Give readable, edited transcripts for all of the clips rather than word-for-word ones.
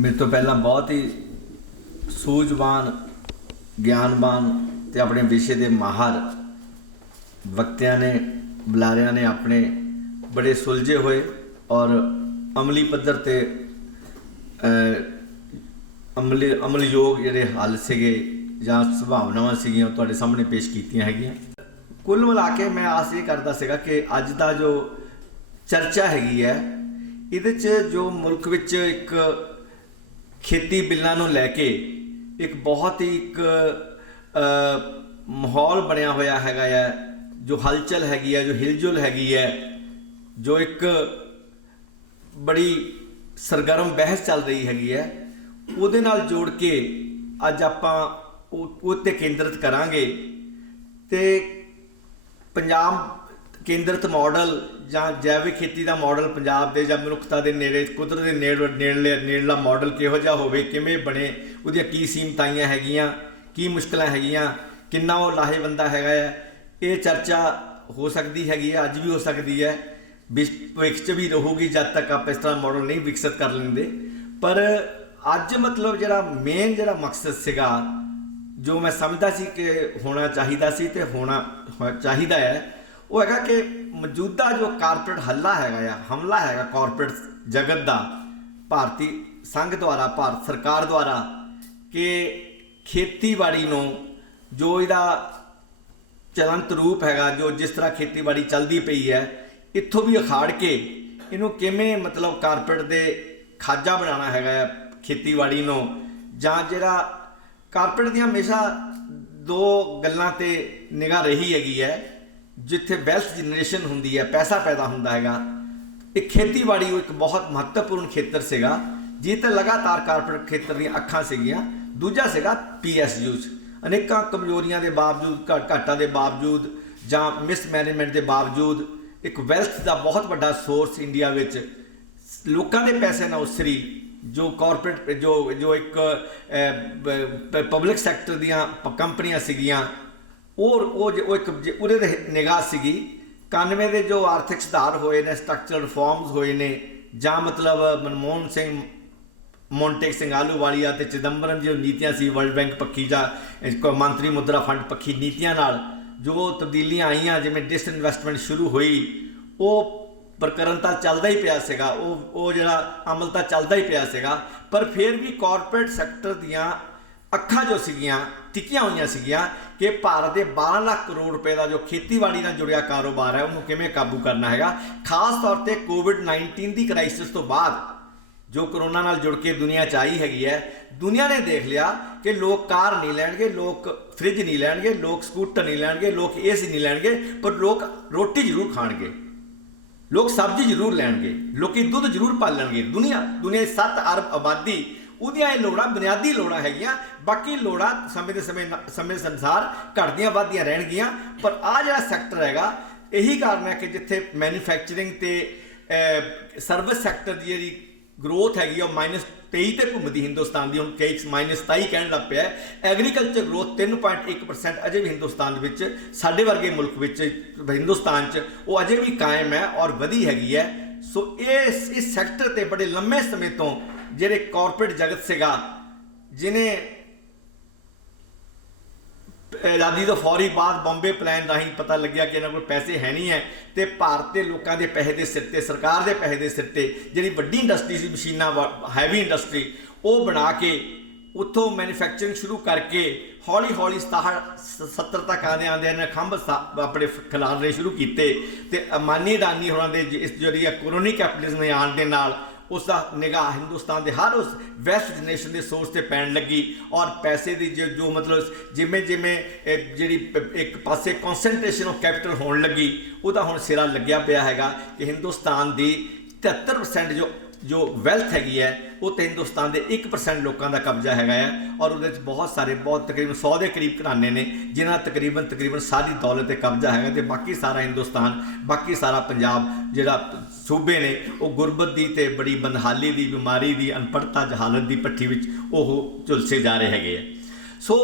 मेरे तो पहला बहुत ही सूझवान ਗਿਆਨਵਾਨ ਤੇ ਆਪਣੇ ਵਿਸ਼ੇ ਦੇ ਮਾਹਰ ਵਕਤਿਆਂ ਨੇ ਬੁਲਾਰਿਆਂ ਨੇ ਆਪਣੇ ਬੜੇ ਸੁਲਝੇ ਹੋਏ ਔਰ ਅਮਲੀ ਪੱਧਰ ਤੇ ਅਮਲਯੋਗ ਜਿਹੜੇ ਹੱਲ ਸੀਗੇ ਜਾਂ ਸੰਭਾਵਨਾਵਾਂ ਸੀਗੀਆਂ ਉਹ ਤੁਹਾਡੇ ਸਾਹਮਣੇ ਪੇਸ਼ ਕੀਤੀਆਂ ਹੈਗੀਆਂ। ਕੁੱਲ ਮਿਲਾ ਕੇ ਮੈਂ ਆਸ ਇਹ ਕਰਦਾ ਸੀਗਾ ਕਿ ਅੱਜ ਦਾ ਜੋ ਚਰਚਾ ਹੈਗੀ ਹੈ ਇਹਦੇ 'ਚ ਜੋ ਮੁਲਕ ਵਿੱਚ ਇੱਕ ਖੇਤੀ ਬਿੱਲਾਂ ਨੂੰ ਲੈ ਕੇ एक बहुत ही एक माहौल बनया होया हैगा है, जो हलचल हैगी है, जो हिलजुल हैगी है, जो एक बड़ी सरगर्म बहस चल रही हैगी है, उहदे नाल जोड़ के अज आपां उत्ते केंद्रित करांगे ते पंजाब केंद्रित मॉडल ਜਾਂ ਜੈਵਿਕ ਖੇਤੀ ਦਾ ਮਾਡਲ ਪੰਜਾਬ ਦੇ ਜਾਂ ਮਨੁੱਖਤਾ ਦੇ ਨੇੜੇ ਕੁਦਰਤ ਦੇ ਨੇੜਲਾ ਮਾਡਲ ਕਿਹੋ ਜਿਹਾ ਹੋਵੇ, ਕਿਵੇਂ ਬਣੇ, ਉਹਦੀਆਂ ਕੀ ਸੀਮਤਾਈਆਂ ਹੈਗੀਆਂ, ਕੀ ਮੁਸ਼ਕਲਾਂ ਹੈਗੀਆਂ, ਕਿੰਨਾ ਉਹ ਲਾਹੇਵੰਦਾ ਹੈਗਾ ਹੈ। ਇਹ ਚਰਚਾ ਹੋ ਸਕਦੀ ਹੈਗੀ ਹੈ, ਅੱਜ ਵੀ ਹੋ ਸਕਦੀ ਹੈ, ਭਵਿੱਖ 'ਚ ਵੀ ਰਹੂਗੀ ਜਦ ਤੱਕ ਆਪਾਂ ਇਸ ਤਰ੍ਹਾਂ ਮਾਡਲ ਨਹੀਂ ਵਿਕਸਿਤ ਕਰ ਲੈਂਦੇ। ਪਰ ਅੱਜ ਮਤਲਬ ਜਿਹੜਾ ਮੇਨ ਜਿਹੜਾ ਮਕਸਦ ਸੀਗਾ ਜੋ ਮੈਂ ਸਮਝਦਾ ਸੀ ਕਿ ਹੋਣਾ ਚਾਹੀਦਾ ਸੀ ਤੇ ਹੋਣਾ ਚਾਹੀਦਾ ਹੈ ਉਹ ਹੈਗਾ ਕਿ ਮੌਜੂਦਾ ਜੋ ਕਾਰਪੋਰੇਟ ਹੱਲਾ ਹੈਗਾ ਆ ਹਮਲਾ ਹੈਗਾ ਕਾਰਪੋਰੇਟ ਜਗਤ ਦਾ ਭਾਰਤੀ ਸੰਘ ਦੁਆਰਾ ਭਾਰਤ ਸਰਕਾਰ ਦੁਆਰਾ ਕਿ ਖੇਤੀਬਾੜੀ ਨੂੰ ਜੋ ਇਹਦਾ ਚਲੰਤ ਰੂਪ ਹੈਗਾ ਜੋ ਜਿਸ ਤਰ੍ਹਾਂ ਖੇਤੀਬਾੜੀ ਚੱਲਦੀ ਪਈ ਹੈ ਇੱਥੋਂ ਵੀ ਅਖਾੜ ਕੇ ਇਹਨੂੰ ਕਿਵੇਂ ਮਤਲਬ ਕਾਰਪੋਰੇਟ ਦੇ ਖਾਜਾ ਬਣਾਉਣਾ ਹੈਗਾ ਆ ਖੇਤੀਬਾੜੀ ਨੂੰ ਜਾਂ ਜਿਹੜਾ ਕਾਰਪੋਰੇਟ ਦੀਆਂ ਹਮੇਸ਼ਾ ਦੋ ਗੱਲਾਂ 'ਤੇ ਨਿਗਾਹ ਰਹੀ ਹੈਗੀ ਹੈ। ਜਿੱਥੇ ਵੈਲਥ ਜਨਰੇਸ਼ਨ ਹੁੰਦੀ ਹੈ ਪੈਸਾ ਪੈਦਾ ਹੁੰਦਾ ਹੈਗਾ ਇਹ ਖੇਤੀਬਾੜੀ ਉਹ ਇੱਕ ਬਹੁਤ ਮਹੱਤਵਪੂਰਨ ਖੇਤਰ ਸੀਗਾ ਜਿਹ 'ਤੇ ਲਗਾਤਾਰ ਕਾਰਪੋਰੇਟ ਖੇਤਰ ਦੀਆਂ ਅੱਖਾਂ ਸੀਗੀਆਂ। ਦੂਜਾ ਸੀਗਾ PSU 'ਚ ਅਨੇਕਾਂ ਕਮਜ਼ੋਰੀਆਂ ਦੇ ਬਾਵਜੂਦ ਘਾਟਾਂ ਦੇ ਬਾਵਜੂਦ ਜਾਂ ਮਿਸਮੈਨੇਜਮੈਂਟ ਦੇ ਬਾਵਜੂਦ ਇੱਕ ਵੈਲਥ ਦਾ ਬਹੁਤ ਵੱਡਾ ਸੋਰਸ ਇੰਡੀਆ ਵਿੱਚ ਲੋਕਾਂ ਦੇ ਪੈਸੇ ਨਾਲ ਉਸਰੀ ਜੋ ਕਾਰਪੋਰੇਟ ਜੋ ਇੱਕ ਪਬਲਿਕ ਸੈਕਟਰ ਦੀਆਂ ਕੰਪਨੀਆਂ ਸੀਗੀਆਂ ਉਹ ਇੱਕ ਉਹਦੇ 'ਤੇ ਨਿਗਾਹ ਸੀਗੀ। 91 ਦੇ ਜੋ ਆਰਥਿਕ ਸੁਧਾਰ ਹੋਏ ਨੇ ਸਟਰਕਚਰਲ ਰਿਫਾਰਮਸ ਹੋਏ ਨੇ ਜਾਂ ਮਤਲਬ ਮਨਮੋਹਨ ਸਿੰਘ ਮੋਂਟੇਕ ਸਿੰਘ ਆਹਲੂਵਾਲੀਆ ਅਤੇ ਚਿਦੰਬਰਮ ਜੋ ਨੀਤੀਆਂ ਸੀ ਵਰਲਡ ਬੈਂਕ ਪੱਖੀ ਜਾਂ ਮੰਤਰੀ ਮੁਦਰਾ ਫੰਡ ਪੱਖੀ ਨੀਤੀਆਂ ਨਾਲ ਜੋ ਤਬਦੀਲੀਆਂ ਆਈਆਂ ਜਿਵੇਂ ਡਿਸਇਨਵੈਸਟਮੈਂਟ ਸ਼ੁਰੂ ਹੋਈ ਉਹ ਪ੍ਰਕਰਨ ਤਾਂ ਚੱਲਦਾ ਹੀ ਪਿਆ ਸੀਗਾ ਉਹ ਜਿਹੜਾ ਅਮਲ ਤਾਂ ਚੱਲਦਾ ਹੀ ਪਿਆ ਸੀਗਾ। ਪਰ ਫਿਰ ਵੀ ਕਾਰਪੋਰੇਟ ਸੈਕਟਰ ਦੀਆਂ ਅੱਖਾਂ ਜੋ ਸੀਗੀਆਂ ਟਿਕੀਆਂ ਹੋਈਆਂ ਸੀਗੀਆਂ ਕਿ ਭਾਰਤ ਦੇ 12 ਲੱਖ ਕਰੋੜ ਰੁਪਏ ਦਾ ਜੋ ਖੇਤੀਬਾੜੀ ਨਾਲ ਜੁੜਿਆ ਕਾਰੋਬਾਰ ਹੈ ਉਹਨੂੰ ਕਿਵੇਂ ਕਾਬੂ ਕਰਨਾ ਹੈਗਾ। ਖਾਸ ਤੌਰ 'ਤੇ ਕੋਵਿਡ-19 ਦੀ ਕ੍ਰਾਈਸਿਸ ਤੋਂ ਬਾਅਦ ਜੋ ਕਰੋਨਾ ਨਾਲ ਜੁੜ ਕੇ ਦੁਨੀਆ 'ਚ ਆਈ ਹੈਗੀ ਹੈ ਦੁਨੀਆ ਨੇ ਦੇਖ ਲਿਆ ਕਿ ਲੋਕ ਕਾਰ ਨਹੀਂ ਲੈਣਗੇ, ਲੋਕ ਫ੍ਰਿਜ ਨਹੀਂ ਲੈਣਗੇ, ਲੋਕ ਸਕੂਟਰ ਨਹੀਂ ਲੈਣਗੇ, ਲੋਕ AC ਨਹੀਂ ਲੈਣਗੇ, ਪਰ ਲੋਕ ਰੋਟੀ ਜ਼ਰੂਰ ਖਾਣਗੇ, ਲੋਕ ਸਬਜ਼ੀ ਜ਼ਰੂਰ ਲੈਣਗੇ, ਲੋਕੀ ਦੁੱਧ ਜ਼ਰੂਰ ਪਾਲਣਗੇ। ਦੁਨੀਆ ਦੀ 7 ਅਰਬ ਆਬਾਦੀ ਉਹਦੀਆਂ ਇਹ ਲੋੜਾਂ ਬੁਨਿਆਦੀ ਲੋੜਾਂ ਹੈਗੀਆਂ। ਬਾਕੀ ਲੋੜਾਂ ਸਮੇਂ ਦੇ ਅਨੁਸਾਰ ਘਟਦੀਆਂ ਵੱਧਦੀਆਂ ਰਹਿਣਗੀਆਂ। ਪਰ ਆਹ ਜਿਹੜਾ ਸੈਕਟਰ ਹੈਗਾ ਇਹੀ ਕਾਰਨ ਹੈ ਕਿ ਜਿੱਥੇ ਮੈਨੂਫੈਕਚਰਿੰਗ ਅਤੇ ਸਰਵਿਸ ਸੈਕਟਰ ਦੀ ਜਿਹੜੀ ਗਰੋਥ ਹੈਗੀ ਉਹ -23 ਤੇ ਘੁੰਮਦੀ ਹਿੰਦੁਸਤਾਨ ਦੀ, ਹੁਣ ਕਈ -27 ਕਹਿਣ ਲੱਗ ਪਿਆ। ਐਗਰੀਕਲਚਰ ਗਰੋਥ 3.1% ਅਜੇ ਵੀ ਹਿੰਦੁਸਤਾਨ ਦੇ ਵਿੱਚ ਸਾਡੇ ਵਰਗੇ ਮੁਲਕ ਵਿੱਚ ਹਿੰਦੁਸਤਾਨ 'ਚ ਉਹ ਅਜੇ ਵੀ ਕਾਇਮ ਹੈ ਔਰ ਵਧੀ ਹੈਗੀ ਹੈ। ਸੋ ਇਸ ਸੈਕਟਰ 'ਤੇ ਬੜੇ ਲੰਮੇ ਸਮੇਂ ਤੋਂ ਜਿਹੜੇ ਕਾਰਪੋਰੇਟ ਜਗਤ ਸੀਗਾ ਜਿਹਨੇ ਆਜ਼ਾਦੀ ਤੋਂ ਫੌਰੀ ਬਾਅਦ ਬੰਬੇ ਪਲਾਨ ਰਾਹੀਂ ਪਤਾ ਲੱਗਿਆ ਕਿ ਇਹਨਾਂ ਕੋਲ ਪੈਸੇ ਹੈ ਨਹੀਂ ਹੈ ਅਤੇ ਭਾਰਤ ਦੇ ਲੋਕਾਂ ਦੇ ਪੈਸੇ ਦੇ ਸਿਰ 'ਤੇ ਸਰਕਾਰ ਦੇ ਪੈਸੇ ਦੇ ਸਿਰ 'ਤੇ ਜਿਹੜੀ ਵੱਡੀ ਇੰਡਸਟਰੀ ਸੀ ਮਸ਼ੀਨਾਂ ਹੈਵੀ ਇੰਡਸਟਰੀ ਉਹ ਬਣਾ ਕੇ ਉੱਥੋਂ ਮੈਨੂਫੈਕਚਰਿੰਗ ਸ਼ੁਰੂ ਕਰਕੇ ਹੌਲੀ ਹੌਲੀ 70 ਤੱਕ ਆਉਂਦੇ ਨੇ ਖੰਭ ਆਪਣੇ ਖਿਲਾਰਨੇ ਸ਼ੁਰੂ ਕੀਤੇ ਅਤੇ ਅਮਾਨੀ ਅਡਾਨੀ ਹੋਰਾਂ ਦੇ ਇਸ ਜਿਹੜੀ ਕੋਲੋਨੀ ਕੈਪੀਟਲਿਜ਼ਮ ਦੇ ਆਉਣ ਦੇ ਨਾਲ ਉਸ ਦਾ ਨਿਗਾਹ ਹਿੰਦੁਸਤਾਨ ਦੇ ਹਰ ਉਸ ਵੈਸਟ ਜਨਰੇਸ਼ਨ ਦੇ ਸੋਰਸ 'ਤੇ ਪੈਣ ਲੱਗੀ ਔਰ ਪੈਸੇ ਦੀ ਜੋ ਮਤਲਬ ਜਿਵੇਂ ਜਿਹੜੀ ਇੱਕ ਪਾਸੇ ਕੌਨਸੈਂਟਰੇਸ਼ਨ ਆਫ ਕੈਪੀਟਲ ਹੋਣ ਲੱਗੀ ਉਹਦਾ ਹੁਣ ਸਿਰਾ ਲੱਗਿਆ ਪਿਆ ਹੈਗਾ ਕਿ ਹਿੰਦੁਸਤਾਨ ਦੀ 73% ਜੋ ਵੈਲਥ ਹੈਗੀ ਹੈ ਉਹ ਤਾਂ ਹਿੰਦੁਸਤਾਨ ਦੇ 1% ਲੋਕਾਂ ਦਾ ਕਬਜ਼ਾ ਹੈਗਾ ਹੈ ਔਰ ਉਹਦੇ 'ਚ ਬਹੁਤ ਤਕਰੀਬਨ 100 ਦੇ ਕਰੀਬ ਘਰਾਣੇ ਨੇ ਜਿਨ੍ਹਾਂ ਦਾ ਤਕਰੀਬਨ ਸਾਰੀ ਦੌਲਤ 'ਤੇ ਕਬਜ਼ਾ ਹੈਗਾ ਅਤੇ ਬਾਕੀ ਸਾਰਾ ਹਿੰਦੁਸਤਾਨ ਬਾਕੀ ਸਾਰਾ ਪੰਜਾਬ ਜਿਹੜਾ ਸੂਬੇ ਨੇ ਉਹ ਗੁਰਬਤ ਦੀ ਅਤੇ ਬੜੀ ਬੰਦਹਾਲੀ ਦੀ ਬਿਮਾਰੀ ਦੀ ਅਨਪੜ੍ਹਤਾ ਜਹਾਲਤ ਦੀ ਭੱਠੀ ਵਿੱਚ ਉਹ ਝੁਲਸੇ ਜਾ ਰਹੇ ਹੈਗੇ ਆ। ਸੋ